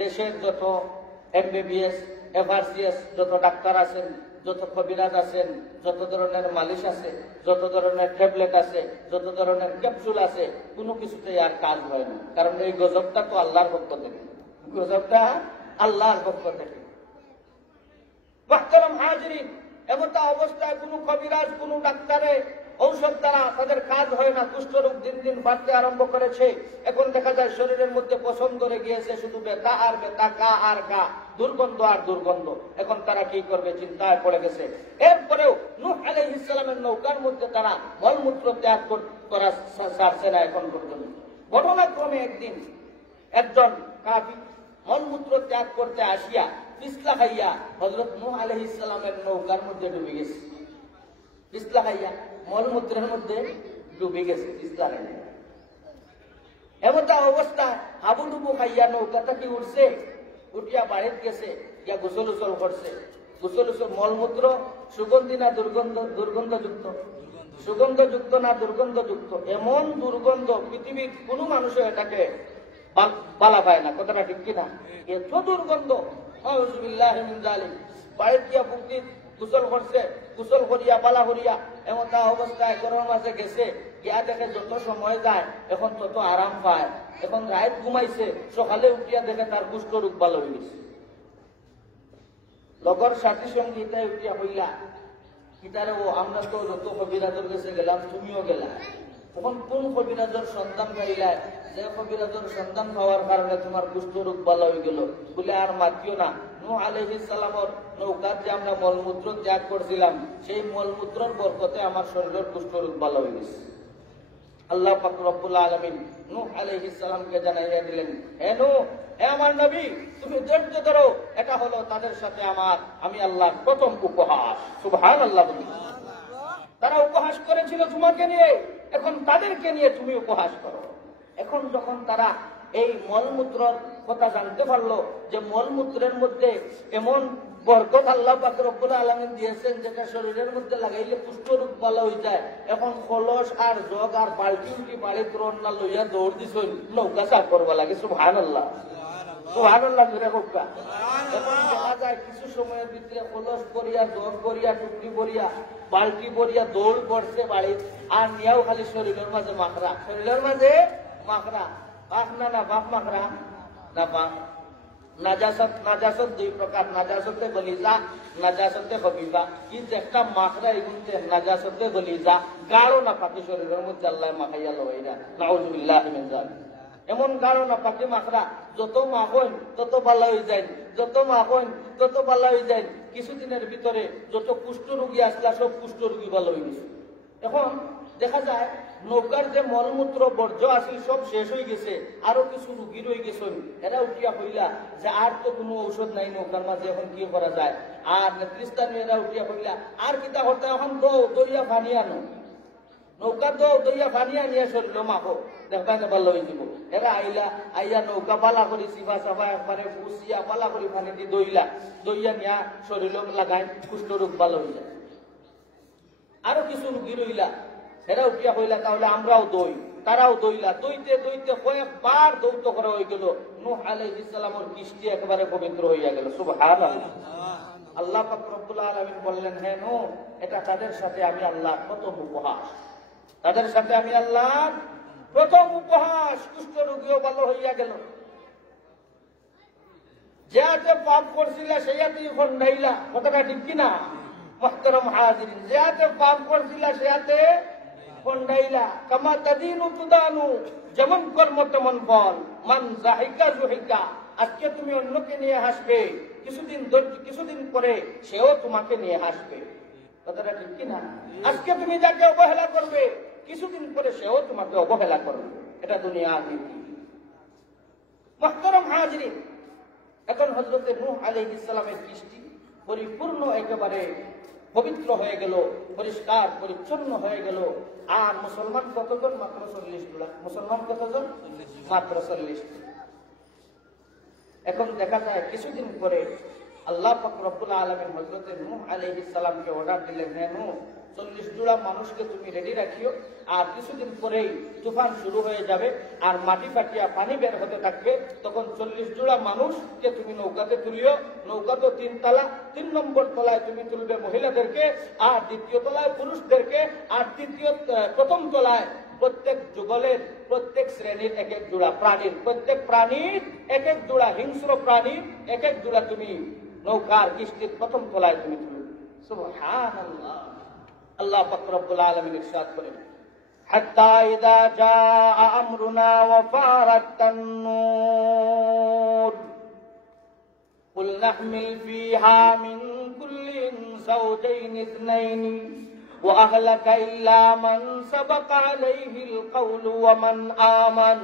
দেশের যত MBBS, FRCS যত ডাক্তার আছেন, যত কবিরাজ আছেন, যত ধরনের মালিশ আছে, যত ধরনের ট্যাবলেট আছে, যত ধরনের ক্যাপসুল আছে, কোনো কিছুতেই আর কাজ হয় না। কারণ এই গজবটা তো আল্লাহর পক্ষ থেকে, গজবটা আল্লাহর পক্ষ থেকে। মুহতারাম হাজিরিন, এমনটা অবস্থায় কোনো কবিরাজ, কোনো ডাক্তারে ঔষধ দ্বারা তাদের কাজ হয় না, কুষ্ঠরোগ দিন দিন বাড়তে আরম্ভ করেছে। এখন দেখা যায় শরীরের মধ্যে পছন্দ ধরে গিয়েছে, শুধু ব্যথা আর ব্যথা, গা আর গা, দুর্গন্ধ আর দুর্গন্ধ। এখন তারা কি করবে চিন্তায় পড়ে গেছে। এরপরেও নূহ আলাইহিস সালামের নৌকার মধ্যে তারা মলমূত্র ত্যাগ করা ছাড়ছে না এখন পর্যন্ত। ঘটনাক্রমে একদিন একজন কাফির মলমূত্র ত্যাগ করতে আসিয়া পিছলা খাইয়া হযরত নূহ আলাইহিস সালামের নৌকার মধ্যে ডুবে গেছে। পিছলা খাইয়া মলমূত্রের মধ্যে ডুবে গেছে, পিছলা খাইয়া। এমনটা অবস্থায় হাবুডুবু খাইয়া নৌকা থেকে উঠছে, উঠিয়া বাড়িতে গেছে, গিয়া গোসল উসল করছে। গোসল উসল মলমূত্র সুগন্ধি না দুর্গন্ধযুক্ত? সুগন্ধযুক্ত না দুর্গন্ধযুক্ত? এমন দুর্গন্ধ পৃথিবীর কোন মানুষও এটাকে বালা পায় না, কথাটা ঠিক কিনা? এত দুর্গন্ধ। বাড়িতে গিয়া বুকটি গোসল করছে, গোসল করিয়া বালা করিয়া এমনটা অবস্থায় গরমের মাঝে গেছে, গিয়া দেখে যত সময় যায় এখন তত আরাম পায়। এখন রাত ঘুমাইছে, সকালে উঠিয়া দেখে তার কুষ্ঠরোগ ভালো হয়ে গেছে। লগর সাথী সঙ্গে ইটাই উঠিয়া হইলা, ইটারে ও আমরা তো যত কবিরাজের কাছে গেলাম, তুমিও গেলা। তখন কোন কবিরাজের সন্তান পাইলা, যে কবিরাজের সন্তান পাওয়ার কারণে তোমার কুষ্ঠরোগ ভালো হয়ে গেল, বলে আর মাতিও না। নূহ আলাইহিস সালামের নৌকার যে আমরা মলমূত্র ত্যাগ করছিলাম, সেই মলমূত্রের বরকতে আমার শরীরের কুষ্ঠরোগ ভালো হয়ে গেছে। আল্লাহ পাক রব্বুল আলামিন নূহ আলাইহিস সালামকে জানাইয়া দিলেন, হে নূহ, হে আমার নবী, তুমি ধৈর্য ধরো। এটা হলো তাদের সাথে আমি আল্লাহর প্রথম উপহাস। সুবহানাল্লাহ। তারা উপহাস করেছিল তোমাকে নিয়ে, এখন তাদেরকে নিয়ে তুমি উপহাস করো। এখন যখন তারা এই মলমূত্রের কথা জানতে পারলো যে মলমূত্রের মধ্যে এমন বরকত আল্লাহ পাক রব্বুল আলামিন দিয়েছেন যেটা শরীরের মধ্যে লাগাইলে কুষ্ঠরোগ ভালো হয়ে যায়, এখন কলস আর জগ আর বালতি উঠি বাড়িতে রন্না লইয়া দৌড় দিছ নৌকা সাফ করবা লাগে। সুবহানাল্লাহ, সুবহানাল্লাহ। এখন দেখা যায় কিছু সময়ের ভিতরে কলস করিয়া, জগ করিয়া, টুকরি করিয়া, বালতি করিয়া দৌড় পড়ছে বাড়ি, আর নিয়াও খালি শরীরের মাঝে মাখরা, শরীরের মাঝে মাখরা। পাখনা না বাপ মাখরা না পা নাজাসত। নাজাসত দুই প্রকার, নাজাসতে গলিজা, নাজাসতে খবিজা। কিন্তু একটা মাখরা এগুনতে নাজাসতে গলিজা, গাঢ় না পাকি শরীরের মধ্যে আল্লাহ মাখাইয়া লইরা, নাউযুবিল্লাহ মিন যালিক। এমন গাঢ় না পাকি মাখরা, যত মাখন তত ভালো হয়ে যায়, যত মাখন তত ভালো হয়ে যায়। কিছুদিনের ভিতরে যত কুষ্ঠরোগী আসলা সব কুষ্ঠরোগী ভালো হয়ে গেছে। এখন দেখা যায় নৌকার যে মলমূত্র বর্জ্য আসিল সব শেষ হয়ে গেছে, আরো কিছু রুগী রয়ে গেছে। এরা উঠিয়া হইলা যে আর তো কোনো ঔষধ নাই নৌকার মাঝে, এখন কি করা যায়? আর নেতৃস্থানীয়রা উঠিয়া হইলা আর কিতা করতে, এখন দইয়া পানি আনো, নৌকা দইয়া পানি আনিয়া শরীর মাখো, দেখা ভালো হয়ে যাব। এরা আইয়া নৌকা পালা করি চিফা চাফা একবারে পুষিয়া পালা করি পানি দিয়ে দইয়া নিয়া শরীর লাগাই, কুষ্ঠরোগ ভালো হয়ে যায়। আরো কিছু রুগী রইলা, এরা উঠিয়া হইলা তাহলে আমরাও দই, তারাও দইলা, দইতে দইতে কয়েকবার দৌত করা হয়ে গেল। নূহ আলাইহিস সালামের কিস্তি একেবারে পবিত্র হইয়া গেল। সুবহানাল্লাহ। আল্লাহ পাক রব্বুল আলামিন বললেন, হে নূহ, এটা তাদের সাথে আমি আল্লাহ প্রথম উপহাস, তাদের সাথে আমি আল্লাহ প্রথম উপহাস। কুষ্ঠরোগীও ভালো হইয়া গেল। যেতে পাপ করছিল সেইয়াতেই খন্ডাইলা, কথাটা ঠিক কিনা মুহতারাম হাজিরিন? যেতে পাপ করছিল সেইয়াতে খন্ডাইলা। কামা তাদিনু তুদানু, যেমন কর্ম তেমন ফল। মান জাহিকা জুহিকা, আজকে তুমি অন্যকে নিয়ে হাসবে, কিছুদিন পরে সেও তোমাকে নিয়ে হাসবে, কথাটা ঠিক কিনা? আজকে তুমি যাকে অবহেলা করবে, কিছুদিন পরে সেও তোমাকে অবহেলা করবে। এটা দুনিয়ার নীতি। মুহতারাম হাজিরিন, এখন হযরত নূহ আলাইহিস সালামের কৃষ্টি পরিপূর্ণ একেবারে পবিত্র হয়ে গেল, পরিষ্কার পরিচ্ছন্ন হয়ে গেল। আর মুসলমান কতজন? মাত্র 40 জন। মুসলমান কতজন? মাত্র 40 জন। এখন দেখা যায় কিছুদিন পরে আল্লাহ পাক রব্বুল আলামিন হযরত নূহ আলাইহিস সালামকে অর্ডার দিলেন, হে নূহ, 40 জোড়া মানুষকে তুমি রেডি রাখিও, আর কিছুদিন পরেই তুফান শুরু হয়ে যাবে, আর মাটি ফাটিয়া পানি বের হতে থাকবে। তখন 40 জোড়া মানুষকে তুমি নৌকাতে তুলিও। নৌকা তো 3 তলা, 3 নম্বর তলায় তুমি তুলবে মহিলাদেরকে, আর 2য় তলায় পুরুষদেরকে, আর প্রথম তলায় প্রত্যেক যুগলের প্রত্যেক শ্রেণীর এক এক জোড়া প্রাণীর, প্রত্যেক প্রাণীর এক এক জোড়া হিংস্র প্রাণীর এক এক জোড়া তুমি নৌকার কিস্তির প্রথম তলায় তুমি তুলবে। সুবহানাল্লাহ। আল্লাহ পাক রব্বুল আলামিন ইরশাদ করেন, হাত্তা ইযা জাআ আমরুনা ওয়া ফারাত আন-নূর কুল নাহমিল ফীহা মিন কুল্লিন যাওজাইন ইথনাইনি ওয়া আহলাকা ইল্লা মান সাবাকা আলাইহিল কওলু ওয়া মান আমান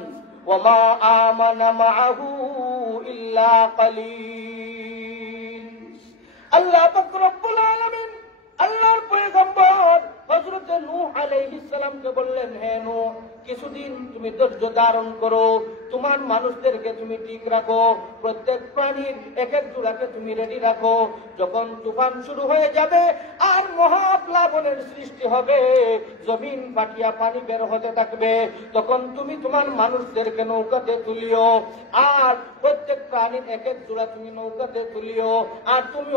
ওয়া মা আমানা মাআহু ইল্লা কালিল। আল্লাহ পাক রব্বুল আলামিন আল্লাহর পয়গম্বর হযরত নূহ আলাইহিস সালামকে বললেন, হে নূহ, কিছুদিন তুমি ধৈর্য ধারণ করো, তোমার মানুষদেরকে তুমি ঠিক রাখো, প্রত্যেক প্রাণীর এক এক জোড়াকে তুমি রেডি রাখো। যখন তুফান শুরু হয়ে যাবে আর মহাপ্লাবনের সৃষ্টি হবে, জমিন ফাটিয়া পানি বের হতে থাকবে, তখন তুমি তোমার মানুষদেরকে নৌকাতে তুলিও, আর প্রত্যেক প্রাণীর এক এক জোড়া তুমি নৌকাতে তুলিও, আর তুমি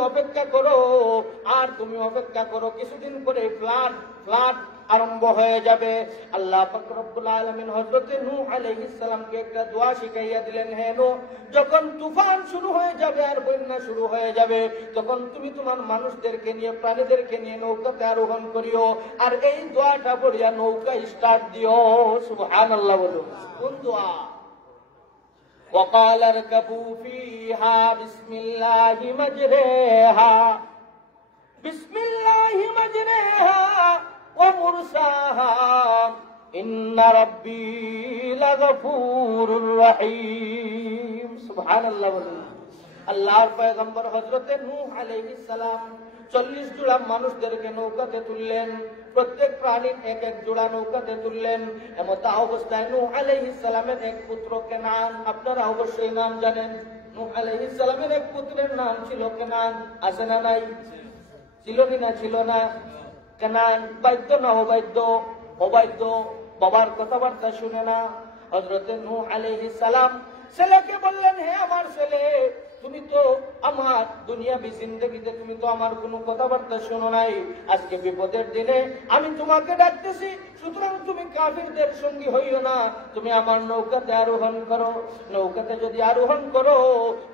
অপেক্ষা করো, কিছুদিন পরে ফ্লাড আরম্ভ হয়ে যাবে। আল্লাহ পাক রব্বুল আলামিন হযরত নূহ আলাইহিস সালামকে একটা দোয়া শিখাইয়া দিলেন, হে নূহ, যখন তুফান শুরু হয়ে যাবে আর বন্যা শুরু হয়ে যাবে, তখন তুমি তোমার মানুষদেরকে নিয়ে, প্রাণীদেরকে নিয়ে নৌকাতে আরোহণ করিও, আর এই দোয়াটা পড়িয়া নৌকা স্টার্ট দিও। সুবহানাল্লাহ বলো। কোন দোয়া? وقال اركبوا فيها بسم الله مجريها بسم الله مجريها ومرساها إن ربي لغفور رحيم। سبحان الله। আল্লাহর পয়গম্বর হযরত নূহ আলাইহিস সালাম 40 জোড়া মানুষদেরকে নৌকাতে তুললেন, প্রত্যেক প্রাণীর এক এক জোড়া নৌকাতে তুললেন। এমত অবস্থায় নূহ আলাইহিস সালামের এক পুত্র কেনান, আপনারা অবশ্যই নাম জানেন, নূহ আলাইহিস সালামের এক পুত্রের নাম ছিল কেনান। আছে না নাই? ছিল কিনা? ছিল না? কেনান বাধ্য না অবাধ্য? অবাধ্য, বাবার কথাবার্তা শুনে না। হযরত নূহ আলাইহিস সালাম ছেলেকে বললেন, হে আমার ছেলে, তুমি তো আমার দুনিয়াবি জিন্দেগিতে তুমি তো আমার কোনো কথাবার্তা শোনো নাই, আজকে বিপদের দিনে আমি তোমাকে ডাকতেছি, সুতরাং তুমি কাফিরদের সঙ্গী হইও না, তুমি আমার নৌকাতে আরোহণ করো। নৌকাতে যদি আরোহণ করো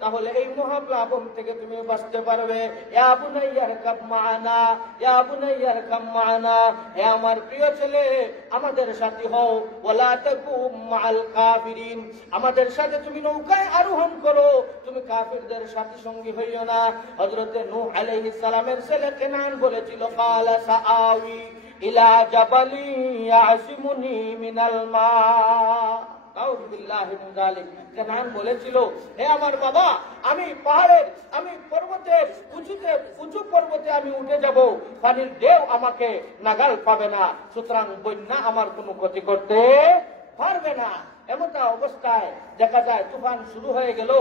তাহলে এই মহাপ্লাবন থেকে তুমি বাঁচতে পারবে। ইয়া বুনাইয়া রকাব মা'ানা, ইয়া বুনাইয়া রকাব মা'ানা, হে আমার প্রিয় ছেলে, আমাদের সাথী হও। ওয়ালা তাকুম মা'আল কাফিরিন, আমাদের সাথে তুমি নৌকায় আরোহণ করো, তুমি কাফিরদের সাথী সঙ্গী হইও না। হযরত নূহ আলাইহিস সালামের ছেলে কেনান বলেছিল, ক্বালা সাআওই ইলা জাবালি ইয়াসিমুনি মিনাল মা। আউযু বিল্লাহি মিন যালিক। কেনান বলেছিল, হে আমার বাবা, আমি পর্বতের উঁচু পর্বতে আমি উঠে যাব, পানির ঢেউ আমাকে নাগাল পাবে না, সুতরাং বন্যা আমার কোনো ক্ষতি করতে পারবে না। এমতা অবস্থায় দেখা যায় তুফান শুরু হয়ে গেল,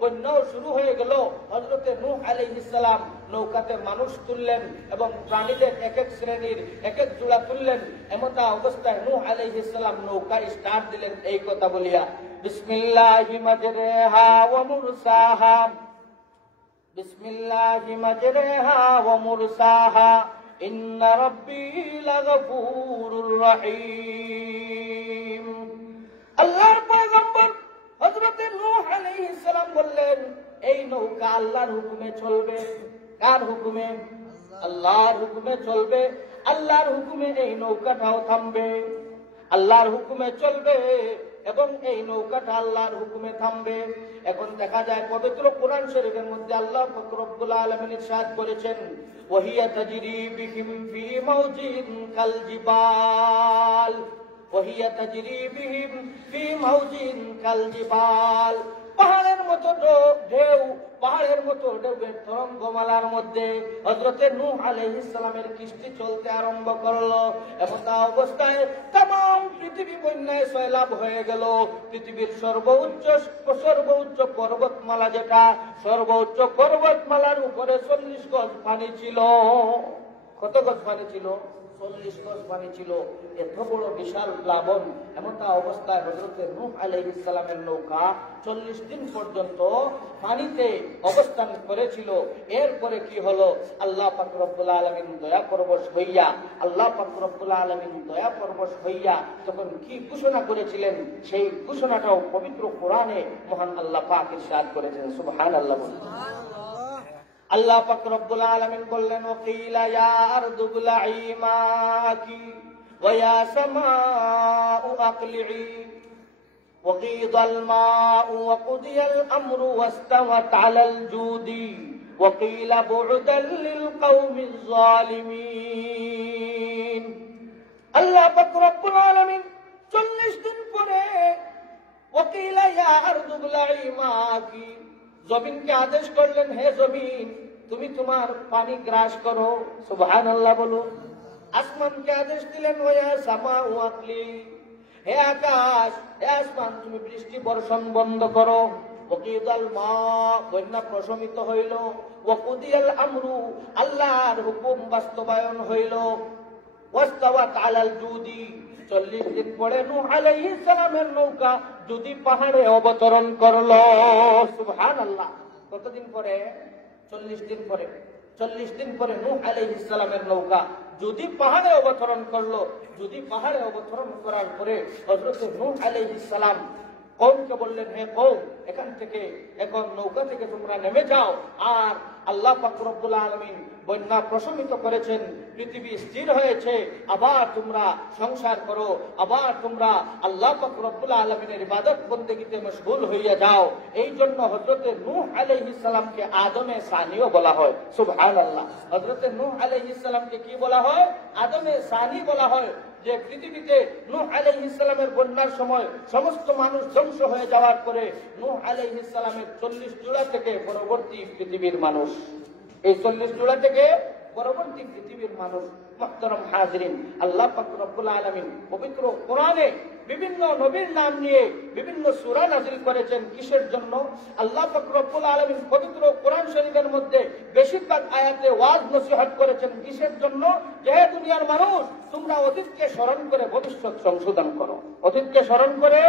বন্যাও শুরু হয়ে গেল। হযরত নূহ আলাইহিস সালাম নৌকাতে মানুষ তুললেন এবং প্রাণীদের এক এক শ্রেণীর এক এক জোড়া তুললেন। এমতা অবস্থায় নূহ আলাইহিস সালাম নৌকা স্টার্ট দিলেন এই কথা বলিয়া, বিসমিল্লাহি মাজরিহা ওয়া মুরসাহা, বিসমিল্লাহি মাজরিহা ওয়া মুরসাহা, ইন্না রাব্বী লাগফুরুর রহিম। আল্লাহর পয়গম্বর হযরত নূহ আলাইহিস সালাম বললেন, এই নৌকা আল্লাহর হুকুমে চলবে। কার হুকুমে? আল্লাহর হুকুমে চলবে। আল্লাহর হুকুমে এই নৌকাটাও থামবে, আল্লাহর হুকুমে চলবে এবং এই নৌকাটা আল্লাহর হুকুমে থামবে। এখন দেখা যায় পবিত্র কোরআন শরীফের মধ্যে আল্লাহ পাক রব্বুল আলামিন ইরশাদ করেছেন, ওয়াহিয়া তাজরি বিহিম ফি মাউজিন কাল জিবাল, ওয়াহিয়া তাজরি বিহিম ফি মাউজিন কাল জিবাল। পাহাড়ের মতো ঢেউ, পাহাড়ের মতো ঢেউয়ের তরঙ্গমালার মধ্যে হযরত নূহ আলাইহিস সালামের কিস্তি চলতে আরম্ভ করলো। এমতা অবস্থায় तमाम পৃথিবী বন্যায় সয়লাব হয়ে গেল। পৃথিবীর সর্বোচ্চ পর্বতমালা, যেটা সর্বোচ্চ পর্বতমালার উপরে 40 গজ পানি ছিল। কত গজ পানি ছিল? 40 গজ পানি ছিল। এত বড় বিশাল প্লাবন। এমতা অবস্থায় হযরত নূহ আলাইহিস সালামের নৌকা 40 দিন পর্যন্ত পানিতে অবস্থান করেছিল। এরপরে কি হলো? আল্লাহ পাক রব্বুল আলামিন দয়া পরবশ হইয়া তখন কি ঘোষণা করেছিলেন, সেই ঘোষণাটাও পবিত্র কোরআনে মহান আল্লাহ পাক ইরশাদ করেছেন। সুবহানাল্লাহ। আল্লাহ পাক রব্বুল আলামিন বললেন, ওয়াকিলা ইয়া আরদু বলঈ মাকি ওয়া ইয়া সামাউ আকলিঈ وقيض الماء وقضي الأمر واستوت على الجود وقيل بعدا للقوم الظالمين আল্লাহ পাক রব্বুল আলামিন 40 দিন পরে وقيل يا أرض ابلعي ماءki জমিনকে আদেশ করলেন, হে জমিন তুমি তোমার পানি গ্রাস করো, সুবহানাল্লাহ বলো। আসমানকে আদেশ দিলেন, ওয়া সামাউ আকলি, হে আকাশ, হে আসমান তুমি বৃষ্টি বর্ষণ বন্ধ করো। ওয়াকিদাল মা, বন্যা প্রশমিত হইল। ওয়াকুদিয়াল আমরু, আল্লাহর হুকুম বাস্তবায়ন হইল। ওয়াস্তাওয়াত আলাল জুদি, 40 দিন পরে নূহ আলাইহিস সালামের নৌকা জুদি পাহাড়ে অবতরণ করলো, সুবহানাল্লাহ। কতদিন পরে? 40 দিন পরে। 40 দিন পরে নূহ আলাইহিস সালামের নৌকা যদি পাহাড়ে অবতরণ করলো। যদি পাহাড়ে অবতরণ করার পরে হযরত নূহ আলাইহিস সালাম কওমকে বললেন, হে কওম, এখান থেকে এখন নৌকা থেকে তোমরা নেমে যাও। আর আল্লাহ পাক রব্বুল আলামিন বন্যা প্রশমিত করেছেন, পৃথিবী স্থির হয়েছে, আবার তোমরা সংসার করো, আবার তোমরা আল্লাহ পাক রব্বুল আলামিনের ইবাদত বন্দেগীতে মশগুল হইয়া যাও। এই জন্য হযরত নূহ আলাইহিস সালামকে আদমে সানিও বলা হয়, সুবহানাল্লাহ। হযরত নূহ আলাইহিস সালামকে কি বলা হয়? আদমে সানি বলা হয়। যে পৃথিবীতে নূহ আলাইহিস সালামের বন্যার সময় সমস্ত মানুষ ধ্বংস হয়ে যাওয়ার পরে নূহ আলাইহিস সালামের 40 জোড়া থেকে পরবর্তী পৃথিবীর মানুষ, এই 40 জোড়া থেকে পরবর্তী পৃথিবীর মানুষ। মুহতারাম হাজিরিন, আল্লাহ পাক রব্বুল আলামিন পবিত্র কোরআনে বিভিন্ন নবীর নাম নিয়ে বিভিন্ন সূরা নাযিল করেছেন। কিসের জন্য? আল্লাহ পাক রব্বুল আলামিন পবিত্র কোরআন শরীফের মধ্যে বেশিরভাগ আয়াতে ওয়াজ নসিহত করেছেন। কিসের জন্য? যে হে দুনিয়ার মানুষ, তোমরা অতীতকে স্মরণ করে ভবিষ্যৎ সংশোধন করো, অতীতকে স্মরণ করে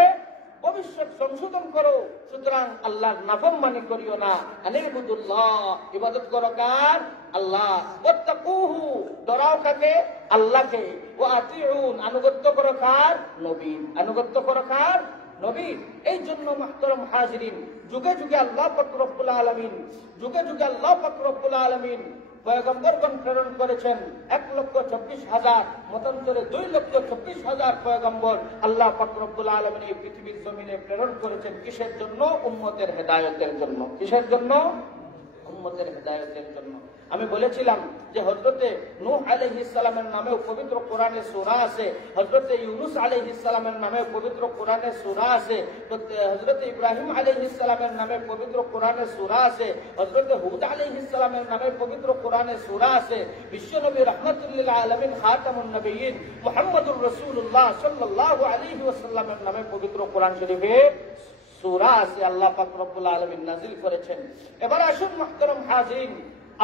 ভবিষ্যৎ সংশোধন করো। সুতরাং আল্লাহর নাফরমানি করিও না। আনিবুদুল্লাহ, ইবাদত করো কার? আল্লাহ। ওয়াত্তাকুহু, ডরাও কাকে? আল্লাহকে। ওয়া আতিউন, আনুগত্য করো কার? নবী। আনুগত্য করো কার? নবী। এই জন্য মুহতারাম হাজিরিন, যুগে যুগে আল্লাহ পাক রব্বুল আলামিন, যুগে যুগে আল্লাহ পাক রব্বুল আলামিন পয়গম্বরগণ প্রেরণ করেছেন। 1,24,000, মতান্তরে 2,24,000 পয়গম্বর আল্লাহ পাক রব্বুল আলামিন এই পৃথিবীর জমিনে প্রেরণ করেছেন। কিসের জন্য? উম্মতের হেদায়েতের জন্য। কিসের জন্য? উম্মতের হেদায়েতের জন্য। আমি বলেছিলাম যে হযরতে নূহ আলাইহিস সালামের নামেও পবিত্র কোরআনে সূরা আছে, হযরতে ইউনূস আলাইহিস সালামের নামেও পবিত্র কোরআনে সূরা আছে, হযরতে ইব্রাহিম আলাইহিস সালামের নামে পবিত্র কোরআনে সূরা আছে, হযরতে হুদ আলাইহিস সালামের নামে পবিত্র কোরআনে সূরা আছে। বিশ্বনবী রাহমাতুল লিল আলামিন খাতামুন নবিয়্যিন মুহাম্মদুর রাসূলুল্লাহ সাল্লাল্লাহু আলাইহি ওয়াসাল্লামের নামে পবিত্র কোরআন শরীফে সূরা আছে, আল্লাহ পাক রব্বুল আলামিন নাযিল করেছেন। এবার আসুন মুহতারাম হাজিরিন,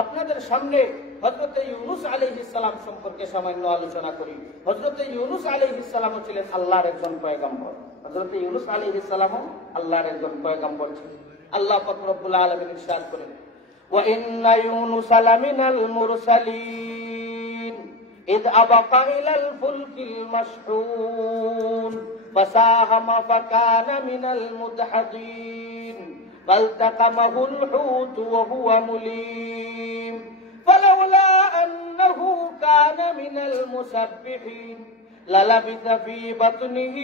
আপনাদের সামনে হযরতে ইউনূস আলাইহিস সালাম সম্পর্কে সামান্য আলোচনা করি। হযরতে ইউনূস আলাইহিস সালামও ছিলেন আল্লাহর একজন পয়গম্বর। হযরতে ইউনূস আলাইহিস সালামও আল্লাহর একজন পয়গম্বর ছিলেন। আল্লাহ পাক রব্বুল আলামিন ইরশাদ করেন, ওয়া ইন্না ইউনূস লামিনাল মুরসালিন ইয আবাকা ইলাল ফুলকিল মাশহুন ফাসাহামা ফাকানা মিনাল মুদহাদিন فالتقمه الحوت وهو مليم فلولا أنه كان من المسبحين للبث في بطنه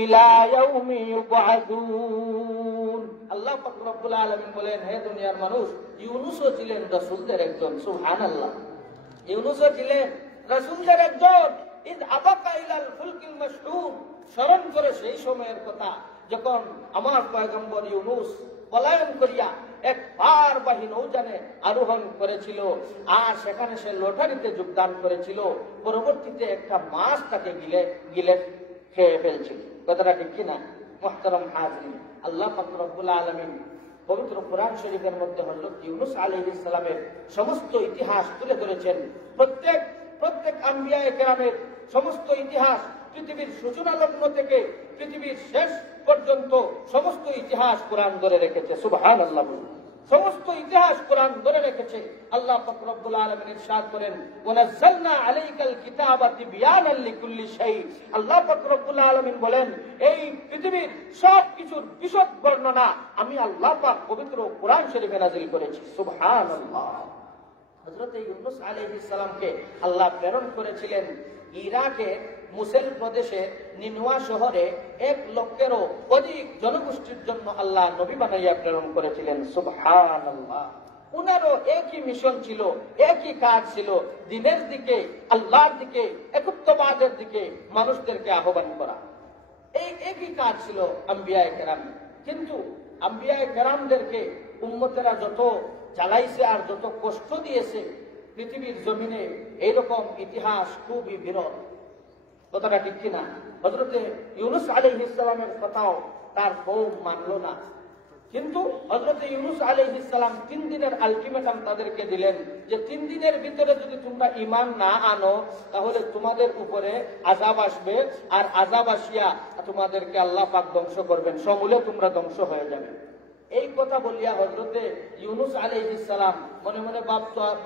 إلى يوم يبعثون আল্লাহ পাক রব্বুল আলামিন বলেন, হে দুনিয়ার মানুষ, ইউনূসও ছিলেন রাসূলদের একজন, সুবহানাল্লাহ। ইউনূসও ছিলেন রাসূলদের একজন। ইদ আবাকা ইলাল ফুলকিল মাশহুন, স্মরণ করে সেই সময়ের কথা যখন আমার পয়গম্বর ইউনূস পলায়ন করিয়া এক পারবাহী নৌযানে আরোহণ করেছিল, আর সেখানে সে লটারিতে যোগদান করেছিল। পরবর্তীতে একটা মাছ তাকে গিলে খেয়ে ফেলছিল। কথাটা ঠিক কিনা মুহতারাম হাজিরিন? আল্লাহ পাক রব্বুল আলামিন পবিত্র কোরআন শরীফের মধ্যে হযরত ইউনূস আলাইহিস সালামের সমস্ত ইতিহাস তুলে ধরেছেন। প্রত্যেক আম্বিয়া কেরামের সমস্ত ইতিহাস, পৃথিবীর সূচনা লগ্ন থেকে পৃথিবীর শেষ পর্যন্ত সমস্ত ইতিহাস কোরআন ধরে রেখেছে, সুবহানাল্লাহ। সমস্ত ইতিহাস কোরআন ধরে রেখেছে। আল্লাহ পাক রব্বুল আলামিন ইরশাদ করেন, ওয়ানাজ্জালনা আলাইকাল কিতাবা তিবয়ানাল লিকুল্লি শাই। আল্লাহ পাক রব্বুল আলামিন বলেন, এই পৃথিবীর সব কিছুর বিশদ বর্ণনা আমি আল্লাহ পাক পবিত্র কোরআন শরীফে নাযিল করেছি। সুবহানাল্লাহ। হযরত ইউনূস আলাইহিস সালামকে আল্লাহ প্রেরণ করেছিলেন ইরাকে মুসেল প্রদেশে নিনুয়া শহরে 1 লক্ষেরও অধিক জনগোষ্ঠীর জন্য আল্লাহ নবী বানাইয়া প্রেরণ করেছিলেন। সুবহানাল্লাহ। উনারও একই মিশন ছিল, একই কাজ ছিল, দ্বীনের দিকে, আল্লাহর দিকে, একত্ববাদের দিকে মানুষদেরকে আহ্বান করা। এই একই কাজ ছিল আম্বিয়ায়ে কেরাম। কিন্তু আম্বিয়ায়ে কেরামদেরকে উম্মতেরা যত জ্বালাইছে আর যত কষ্ট দিয়েছে, পৃথিবীর জমিনে এইরকম ইতিহাস খুবই বিরল। কথাটা ঠিক কিনা? হযরতে ইউনূস আলাইহিস সালামের কথাও তার কওম মানল না। কিন্তু হযরতে ইউনূস আলাইহিস সালাম 3 দিনের আলটিমেটাম তাদেরকে দিলেন যে 3 দিনের ভিতরে যদি তোমরা ঈমান না আনো তাহলে তোমাদের উপরে আযাব আসবে, আর আযাব আসিয়া তোমাদেরকে আল্লাহ পাক ধ্বংস করবেন, সমূলে তোমরা ধ্বংস হয়ে যাবে। এই কথা বলিয়া হযরতে ইউনূস আলাইহিস সালাম মনে মনে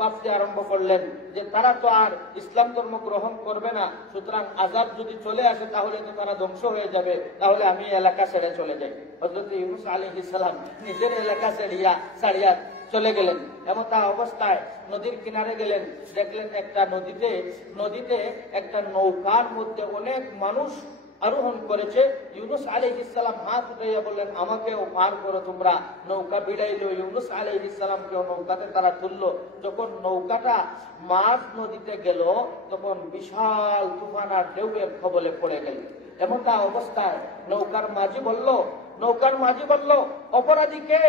ভাবতে আরম্ভ করলেন যে তারা তো আর ইসলাম ধর্ম গ্রহণ করবে না, সুতরাং আযাব যদি চলে আসে তাহলে তো তারা ধ্বংস হয়ে যাবে, তাহলে আমি এলাকা ছেড়ে চলে যাই। হযরতে ইউনূস আলাইহিস সালাম নিজের এলাকা ছাড়িয়া চলে গেলেন। এমন তা অবস্থায় নদীর কিনারে গেলেন, দেখলেন একটা নদীতে একটা নৌকার মধ্যে অনেক মানুষ আরোহণ করেছে। ইউনূস আলাইহিস সালাম হাত উঠাইয়া বললেন, আমাকেও পার করো তোমরা। নৌকা ভিড়াইল, ইউনূস আলাইহিস সালামকেও নৌকাতে তারা তুললো। যখন নৌকাটা মাঝ নদীতে গেল তখন বিশাল তুফান আর ঢেউয়ের কবলে পড়ে গেল। এমনটা অবস্থায় নৌকার মাঝি বলল, অপরাধীকে,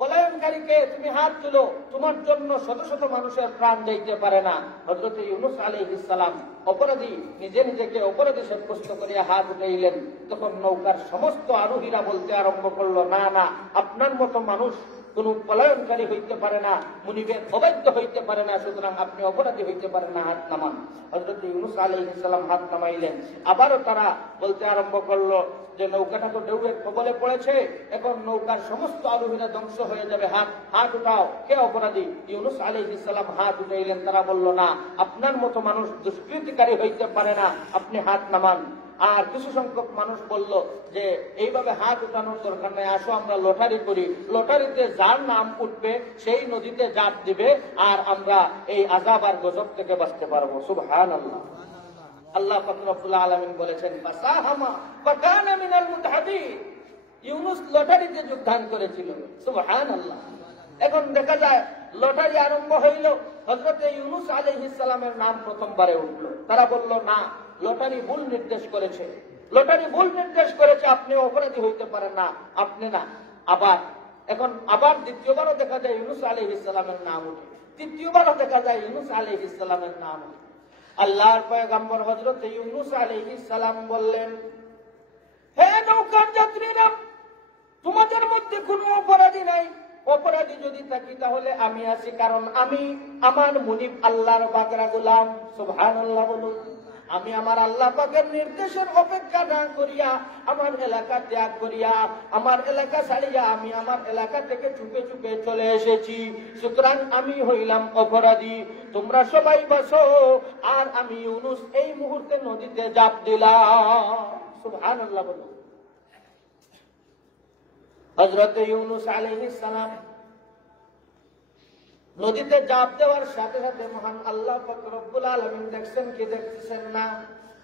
পলায়নকারীকে তুমি হাত তুলো, তোমার জন্য শত শত মানুষের প্রাণ যাইতে পারে না। হযরত ইউনূস আলাইহিস সালাম অপরাধী, নিজেকে অপরাধী সাব্যস্ত করিয়া হাত উঠাইলেন। তখন নৌকার সমস্ত আরোহীরা বলতে আরম্ভ করলো, না না, আপনার মতো মানুষ কোন পলায়নকারী হইতে পারে না, মুনিবের অবাধ্য হইতে পারে না, সুতরাং আপনি অপরাধী হইতে পারেন না, হাত নামান। হযরত ইউনূস আলাইহিস সালাম হাত নামাইলেন। আবারও তারা বলতে আরম্ভ করলো যে নৌকাটা তো ঢেউয়ের কবলে পড়েছে, এখন নৌকার সমস্ত আরোহীরা ধ্বংস হয়ে যাবে, হাত উঠাও, কে অপরাধী? ইউনূস আলাইহিস সালাম হাত উঠাইলেন। তারা বলল, না, আপনার মতো মানুষ দুষ্কৃতিকারী হইতে পারে না, আপনি হাত নামান। আর কিছু সংখ্যক মানুষ বলল যে এইভাবে হাত উঠানোর দরকার নাই, আসো আমরা লটারি করি, লটারিতে যার নাম উঠবে সেই নদীতে ঝাঁপ দিবে, আর আমরা এই আযাব আর গজব থেকে বাঁচতে পারবো। সুবহানাল্লাহ। আল্লাহ পাক রব্বুল আলামিন বলেছেন, ফাসাহামা ফাকানা মিনাল মুদহাদিন। ইউনূস লটারিতে যোগদান করেছিল। সুবহানাল্লাহ। এখন দেখা যায় লটারি আরম্ভ হইল, হযরতে ইউনূস আলাইহিস সালামের নাম প্রথমবারে উঠল। তারা বলল, না, লটারি ভুল নির্দেশ করেছে, আপনি অপরাধী হইতে পারেন না, আপনি না। আবার দ্বিতীয়বারও দেখা যায় ইউনূস আলাইহিস সালামের নাম উঠে, তৃতীয়বারও দেখা যায় ইউনূস আলাইহিস সালামের নাম উঠে। আল্লাহর পয়গম্বর হযরত ইউনূস আলাইহিস সালাম বললেন, হে নৌকার যাত্রীরা, তোমাদের মধ্যে কোনো অপরাধী নাই, অপরাধী যদি থাকি তাহলে আমি আছি, কারণ আমি আমার মুনিব আল্লাহর বাগরা গোলাম। সুবহানাল্লাহ বলুন। আমি আমার আল্লাহ পাকের নির্দেশের অপেক্ষা না করিয়া, আমার এলাকা ত্যাগ করিয়া, আমার এলাকা ছাড়িয়া আমি আমার এলাকা থেকে চুপে চুপে চলে এসেছি, সুতরাং আমি হইলাম অপরাধী। তোমরা সবাই বাঁচো, আর আমি ইউনূস এই মুহূর্তে নদীতে ঝাঁপ দিলাম। সুবহানাল্লাহ বলুন। হযরত ইউনূস আলাইহিস সালাম নদীতে ঝাঁপ দেওয়ার সাথে সাথে মহান আল্লাহ পাক রব্বুল আলামিন দেখছেন কি দেখতেছেন না?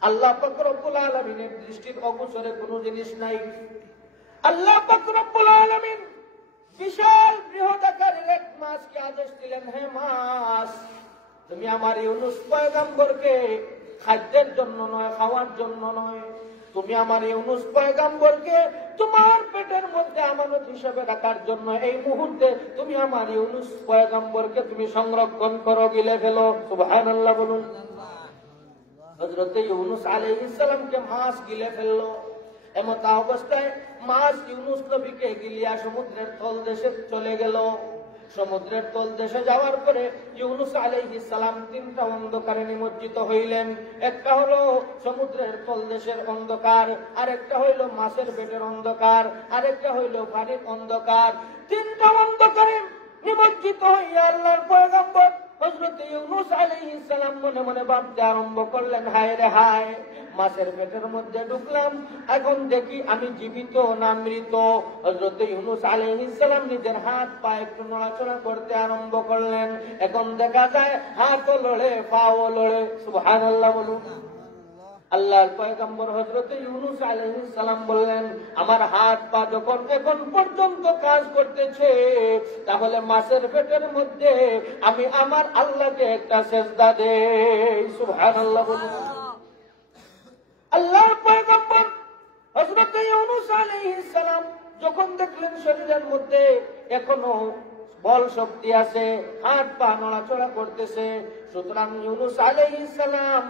আল্লাহ পাক রব্বুল আলামিনের দৃষ্টির অগোচরে কোনো জিনিস নাই। আল্লাহ পাক রব্বুল আলামিন বিশাল বৃহৎ আকারের এক মাছকে আদেশ দিলেন, হে মাছ, তুমি আমার ইউনূস পয়গম্বরকে খাদ্যের জন্য নয়, খাওয়ার জন্য নয়, তুমি আমার ইউনূস পয়গম্বরকে তোমার পেটের মধ্যে আমানত হিসেবে রাখার জন্য এই মুহূর্তে তুমি আমার ইউনূস পয়গম্বরকে তুমি সংরক্ষণ করো, গিলে ফেলো। সুবহানাল্লাহ বলুন। হযরত ইউনূস আলাইহিস সালামকে মাছ গিলে ফেললো। এমত অবস্থায় মাছ ইউনূস নবীকে গিলিয়া সমুদ্রের তলদেশে চলে গেল। সমুদ্রের তল দেশে যাওয়ার পরে ইউনূস আলাইহিস সালাম তিনটা অন্ধকারে নিমজ্জিত হইলেন। একটা হলো সমুদ্রের তল দেশের অন্ধকার, আরেকটা হইল মাছের পেটের অন্ধকার, আরেকটা হইল পানির অন্ধকার। তিনটা অন্ধকারে নিমজ্জিত হইয়া আল্লাহর পয়গম্বর হযরত ইউনূস আলাইহিস সালাম মনে মনে ভাবতে আরম্ভ করলেন, হায় রে হায়, মাছের পেটের মধ্যে ঢুকলাম, এখন দেখি আমি জীবিত না মৃত। হযরত ইউনূস আলাইহিস সালাম নিজের হাত পা একটু নড়াচড়া করতে আরম্ভ করলেন। এখন দেখা যায় হাতও লড়ে, পাও লড়ে। সুবহানাল্লাহ বলুন। আল্লাহর পয়গম্বর হযরত ইউনূস আলাইহিস সালাম বললেন, আমার হাত পা যখন এখন পর্যন্ত কাজ করতেছে, তাহলে মাছের পেটের মধ্যে আমি আমার আল্লাহকে একটা সিজদা দেই। সুবহানাল্লাহ বলুন। আল্লাহর পয়গম্বর হযরত ইউনূস আলাইহিস সালাম যখন দেখলেন শরীরের মধ্যে এখনো বল শক্তি আছে, হাত পা নড়াচড়া করতেছে, সুতরাং ইউনূস আলাইহিস সালাম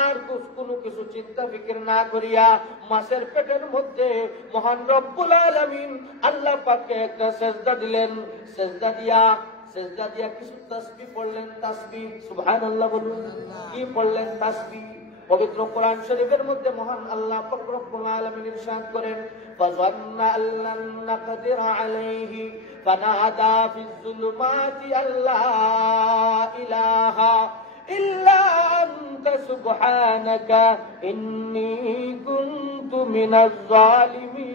আর কোনো কিছু চিন্তা ফিকির না করিয়া মাছের পেটের মধ্যে মহান রব্বুল আলামিন আল্লাহ পাককে একটা সিজদা দিলেন। সিজদা দিয়া কিছু তাসবিহ পড়লেন। তাসবিহ, সুবহানাল্লাহ বলুন। কি পড়লেন? তাসবিহ। পবিত্র কোরআন শরীফের মধ্যে মহান আল্লাহ পাক রব্বুল আলামিন ইরশাদ করেন, ফাযান্না আল্লান নাকদির আলাইহি ফানাদা ফিজ যুলুমাতি আল্লা ইলাহা ইল্লা আনতা সুবহানাকা ইন্নী কুনতু মিনাজ জালিমিন।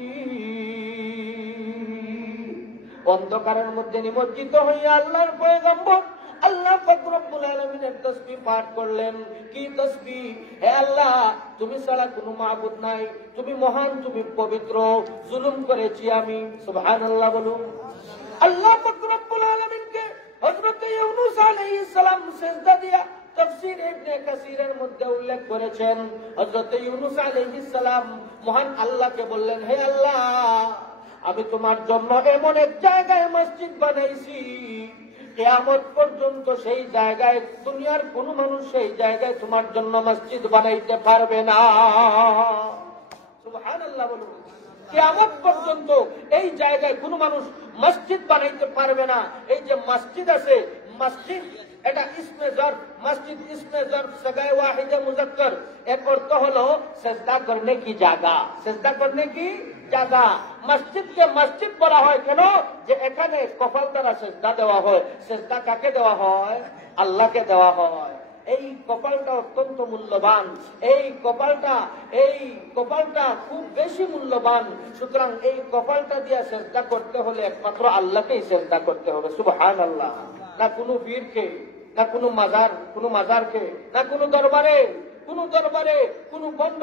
অন্ধকারের মধ্যে নিমজ্জিত হইয়া আল্লাহর পয়গম্বর আল্লাহ পাক রব্বুল আলামিনের তাসবিহ পাঠ করলেন। কি তাসবিহ? হে আল্লাহ, তুমি ছাড়া কোনো মাবুদ নাই, তুমি মহান, তুমি পবিত্র, জুলুম করেছি আমি। সুবহানাল্লাহ বলুন। আল্লাহ পাক রব্বুল আলামিনকে হযরত ইউনূস আলাইহিস সালাম সিজদা দিয়া তাফসীর ইবনে কাসীরের মধ্যে উল্লেখ করেছেন, হযরত ইউনূস আলাইহিস সালাম মহান আল্লাহকে বললেন, হে আল্লাহ, আমি তোমার জন্য এমন এক জায়গায় মসজিদ বানাইছি, কিয়ামত পর্যন্ত সেই জায়গায় দুনিয়ার কোন মানুষ সেই জায়গায় তোমার জন্য মসজিদ বানাইতে পারবে না। সুবহানাল্লাহ বলুন। কিয়ামত পর্যন্ত এই জায়গায় কোন মানুষ মসজিদ বানাইতে পারবে না। এই যে মসজিদ আছে, মসজিদ এটা ইসমে জরফ, মসজিদ ইসমে জরফ সগায়ে ওয়াহিদে মুযাক্কার। এর অর্থ হলো সিজদা করনে কি জায়গা, সিজদা করনে কি জায়গা। মসজিদকে মসজিদ বলা হয় কেন? যে এখানে কপাল দ্বারা সিজদা দেওয়া হয়। সিজদা কাকে দেওয়া হয়? আল্লাহকে দেওয়া হয়। এই কপালটা অত্যন্ত মূল্যবান, এই কপালটা খুব বেশি মূল্যবান। সুতরাং এই কপালটা দিয়ে সিজদা করতে হলে একমাত্র আল্লাহকেই সিজদা করতে হবে। সুবহানাল্লাহ। না কোনো পীরকে, না কোনো মাজারকে, না কোনো দরবারে, কোনো বন্ড,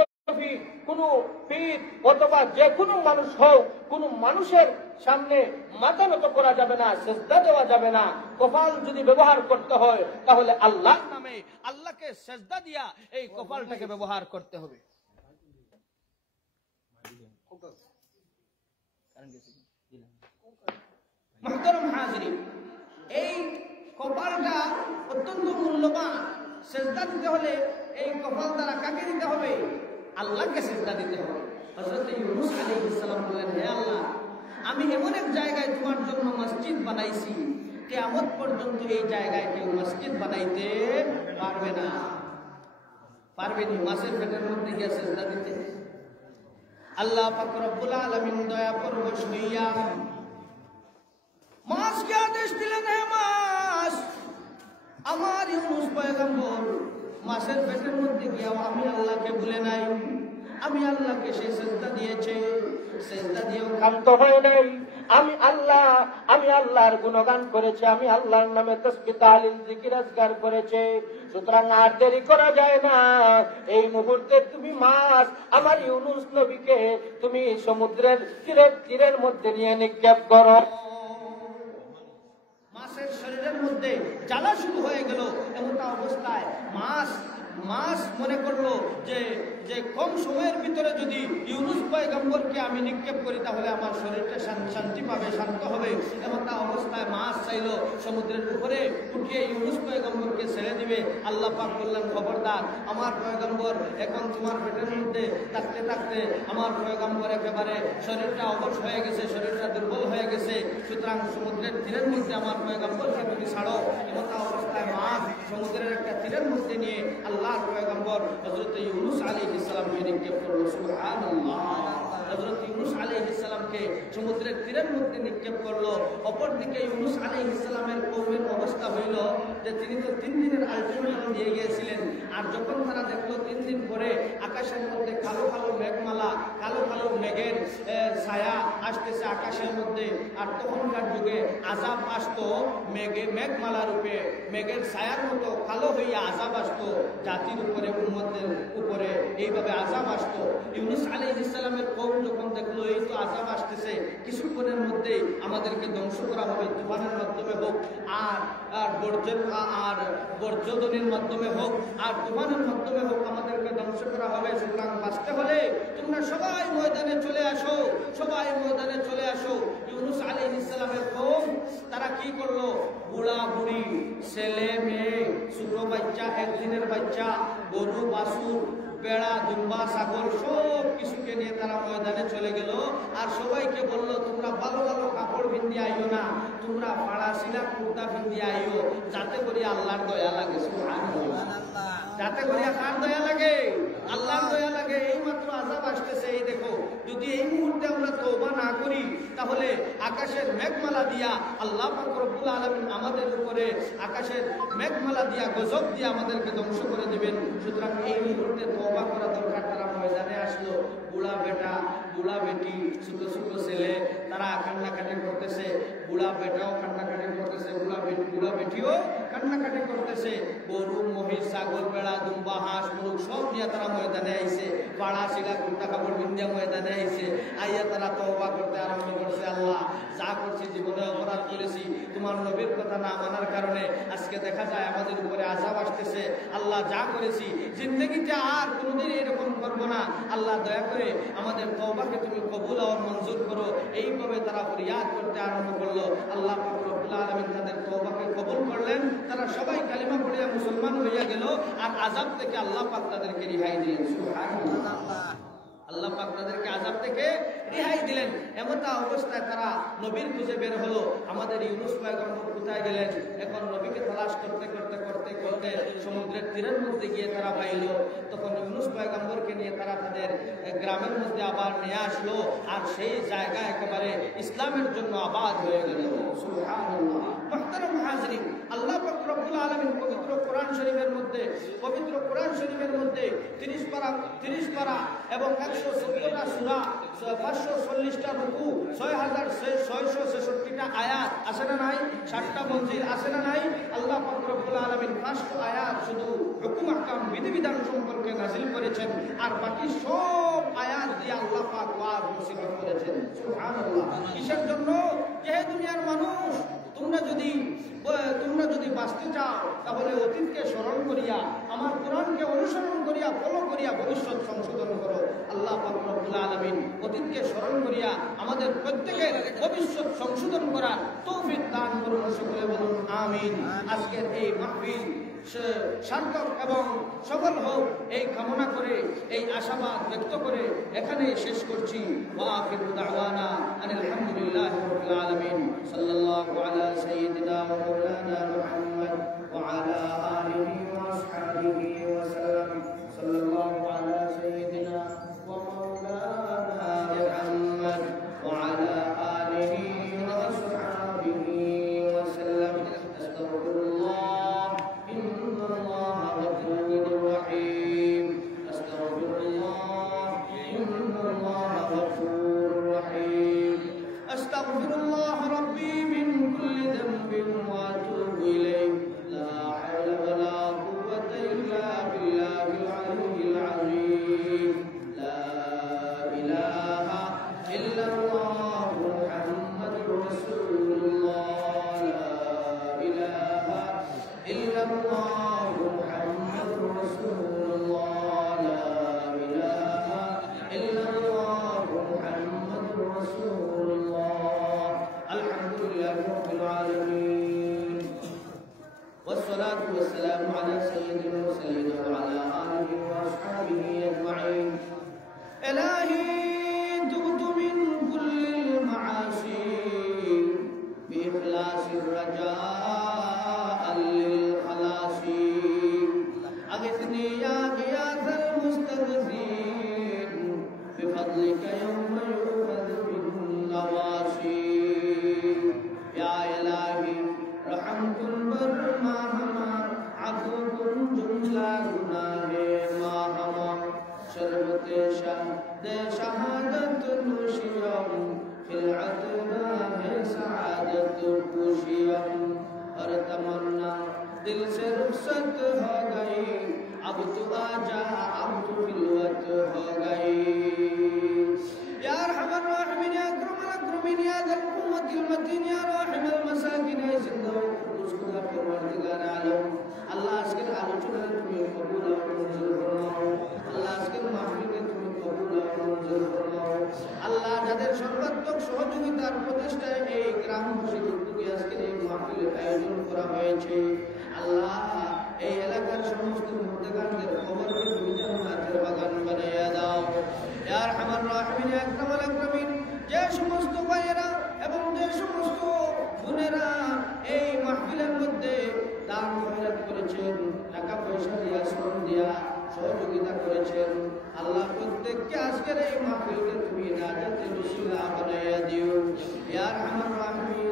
কোন পীর অথবা যে কোনো মানুষ হোক, কোন মানুষের সামনে মাথা নত করা যাবে না, সিজদা দেওয়া যাবে না। কপাল যদি ব্যবহার করতে হয় তাহলে আল্লাহর নামে, আল্লাহকে সিজদা দিয়া এই কপালটাকে ব্যবহার করতে হবে। মুহতারাম হাজিরিন, এই কপালটা অত্যন্ত মূল্যবান। সিজদা দিতে হলে এই কপাল দ্বারা কাকে দিতে হবে? আল্লাহকে সিজদা দিতে হবে। হযরত ইউনূস আলাইহিস সালাম বললেন, হে আল্লাহ, আমি এমন এক জায়গায় তোমার জন্য মসজিদ বানাইছি, কিয়ামত পর্যন্ত এই জায়গায় কেউ মসজিদ বানাইতে পারবে না। পারবেনি মাছের পেটের মধ্যে গিয়ে সিজদা দিতে। আল্লাহ পাক রব্বুল আলামিন দয়া পরবশ হইয়া মাছকে আদেশ দিলেন, হে মাছ, আমার ইউনূস পয়গম্বর মাছের পেটের মধ্যে গিয়ে আমি আল্লাহকে ভুলে নাই, আমি আল্লাহকে সে সিজদা দিয়েছে, সিজদা দিয়েও ক্ষান্ত হয় নাই। আমি আল্লাহর গুণগান করেছে, আমি আল্লাহর নামে তাসবিহ তাহলিল জিকির আজকার করেছে। সুতরাং আর দেরি করা যায় না। এই মুহূর্তে তুমি মাছ আমার ইউনূস নবীকে তুমি সমুদ্রের তীরের মধ্যে নিয়ে নিক্ষেপ করো। মাছের শরীরের মধ্যে জ্বালা শুরু হয়ে গেল। এমনটা অবস্থায় মাছ মনে করলো যে যে কম সময়ের ভিতরে যদি ইউনুস পয়গম্বরকে আমি নিক্ষেপ করি তাহলে আমার শরীরটা শান্তি পাবে, শান্ত হবে। এমন তা অবস্থায় মাছ চাইল সমুদ্রের উপরে উঠিয়ে ইউনুস পয়গম্বরকে ছেড়ে দিবে। আল্লাহ পাক বললেন, খবরদার, আমার পয়গম্বর এখন তোমার পেটের মধ্যে থাকতে থাকতে আমার পয়গম্বর একেবারে শরীরটা অবশ হয়ে গেছে, শরীরটা দুর্বল হয়ে গেছে, সুতরাং সমুদ্রের তীরের মধ্যে আমার পয়গম্বরকে তুমি ছাড়ো। এমন তা অবস্থায় মাছ সমুদ্রের একটা তীরের মধ্যে নিয়ে আল্লাহর পয়গম্বর হযরত ইউনুস আলাইহিস সালামকে নিক্ষেপ করল। সুবহানাল্লাহ। হযরত ইউনুস আলাইহিস সালামকে সমুদ্রের তীরের মধ্যে নিক্ষেপ করলো। অপরদিকে ইউনুস আলাইহিস সালামের কওমের অবস্থা হইল যে তিনি তো 3 দিনের আলটিমেটাম দিয়ে গিয়েছিলেন, আর যখন তারা দেখলো 3 দিন পরে আকাশের মধ্যে কালো কালো মেঘমালা, কালো কালো মেঘের ছায়া আসতেছে আকাশের মধ্যে, আর তখনকার যুগে আযাব আসতো মেঘমালা রূপে, মেঘের ছায়ার মতো কালো হইয়া আযাব আসতো জাতির উপরে, উম্মতের উপরে, এইভাবে আযাব আসতো। ইউনুস আলাইহিস সালামের কওম যখন দেখলো এই তো আযাব আসতেছে, কিছুক্ষণের মধ্যেই আমাদেরকে ধ্বংস করা হবে, তুফানের মাধ্যমে হোক আর বর্জ্যধ্বনির মাধ্যমে হোক আর তুফানের মাধ্যমে হোক, আমাদেরকে ধ্বংস করা হবে। সুতরাং বাঁচতে হলে তোমরা সবাই ময়দানে চলে আসো, সবাই ময়দানে চলে আসো। ইউনুস আলাইহিস সালামের কওম তারা কি করলো? বুড়া বুড়ি, ছেলে মেয়ে, ছোট বাচ্চা, একদিনের বাচ্চা, গরু বাছুর, বেড়া, দুম্বা, ছাগল সব কিছুকে নিয়ে তারা ময়দানে চলে গেল। আর সবাইকে বলল, তোমরা ভালো ভালো কাপড় পিন্দি আইও না, তোমরা পাড়া সিলা কুর্তা পিন্দি আইও, যাতে করে আল্লাহর দয়া লাগে। সুবহানাল্লাহ। যাতে করে কার দয়া লাগে? আল্লাহর দয়া লাগে। এই মাত্র আযাব আসতেছে, এই দেখো, যদি এই মুহূর্তে আমরা তওবা না করি তাহলে আকাশের মেঘমালা দিয়া আল্লাহ পাক রব্বুল আলামিন আমাদের উপরে আকাশের মেঘমালা দিয়া গজব দিয়ে আমাদেরকে ধ্বংস করে দিবেন। সুতরাং এই মুহূর্তে তওবা করা দরকার। তারা ময়দানে আসলো, বুড়া বেটা, বুড়া বেটি, ছোট ছোট ছেলে, তারা কান্নাকাটি করতেছে, বুড়া বেটাও কান্নাকাটি করতেছে, বুড়া বেটিও কান্নাকাটি করতেছে। গরু, মহিষ, ছাগল, বেড়া, দুম্বা, হাঁস, মুরগ সব নিয়ে তারা ময়দানে আইছে, পাড়া শিলা কুর্তা কাপড় বিন্দিয়া ময়দানে আইছে। আইয়া তারা তওবা করতে আরম্ভ করছে, আল্লাহ যা করছি জীবনে অপরাধ করেছি, তোমার নবীর কথা না মানার কারণে আজকে দেখা যায় আমাদের উপরে আযাব আসতেছে। আল্লাহ যা করেছি জিন্দগিতে আর কোনোদিন এরকম করবো না, আল্লাহ দয়া করে আমাদের তওবাকে তুমি কবুল আর মঞ্জুর করো। এইভাবে তারা ফরিয়াদ করতে আরম্ভ করলো। আল্লাহ পাক রব্বুল আলামিন তাদের তওবাকে কবুল করলেন, তারা সবাই কালিমা পড়িয়া মুসলমান হইয়া গেল, আর আযাব থেকে আল্লাহ পাক তাদেরকে রেহাই দিলেন। সুবহানাল্লাহ। আল্লাহ পাক তাদেরকে আযাব থেকে রেহাই দিলেন। এমতা অবস্থায় তারা নবীর খুঁজে বের হলো। আমাদের ইউনুস পয়গম্বর কোথায় গেলেন? এখন নবীকে তালাশ করতে করতে করতে করতে সমুদ্রের তীরের মধ্যে গিয়ে তারা পাইল। তখন ইউনুস পয়গম্বরকে নিয়ে তারা তাদের গ্রামের মধ্যে আবার নিয়ে আসলো, আর সেই জায়গা একেবারে ইসলামের জন্য আবাদ হয়ে গেল। সুবহানাল্লাহ। মুহতারাম হাজরিন, আল্লাহ পাক রব্বুল আলামিন পবিত্র কোরআন শরীফের মধ্যে 30 পারা এবং 117টা সূরা, 540টা রুকু, 6666টা আয়াত আছে না নাই? 7টা মঞ্জিল আছে না নাই? আল্লাহ পাক রব্বুল আলামিন 5টা আয়াত শুধু হুকুম আহকাম বিধিবিধান সম্পর্কে নাযিল করেছেন, আর বাকি সব আয়াত দিয়ে আল্লাহ পাক ওয়াজ নসিহত করেছেন। সুবহানাল্লাহ। কিসের জন্য? যে দুনিয়ার মানুষ, তোমরা যদি বাঁচতে চাও তাহলে অতীতকে স্মরণ করিয়া, আমার কোরআনকে অনুসরণ করিয়া, ফলো করিয়া ভবিষ্যৎ সংশোধন করো। আল্লাহ পাক রব্বুল আলামিন অতীতকে স্মরণ করিয়া আমাদের প্রত্যেকের ভবিষ্যৎ সংশোধন করার তৌফিক দান করুন। সকলে বলুন আমিন। আজকের এই মাহফিল সার্থক এবং সফল হোক এই কামনা করে, এই আশাবাদ ব্যক্ত করে এখানে শেষ করছি। ওয়া আখিরু দাওয়ানা আনিল হামদুলিল্লাহি রাব্বিল আলামিন। সাল্লাল্লাহু আলা সাইয়্যিদিনা ওয়া মাওলানা মুহাম্মদ ওয়া আলা আলিহি ওয়া আসহাবিহি ওয়া সাল্লাম। সাল্লাল্লাহু আলা সাইয়্যিদিনা ওয়া মাওলানা মুহাম্মদ ওয়া আলা আলিহি ওয়া আসহাবিহি ওয়া সাল্লাম। আস্তাগফিরুল্লাহ أستغفر الله ربي من كل ذنب وأتوب إليه. لا حول ولا টাকা পয়সা দিয়া শ্রম দিয়া সহযোগিতা করেছেন। আল্লাহ প্রত্যেককে আজকের এই মাহফিলকে তুমি নাজাতের উসিলা বানাইয়া দিও ইয়া আরহামার রাহিমিন।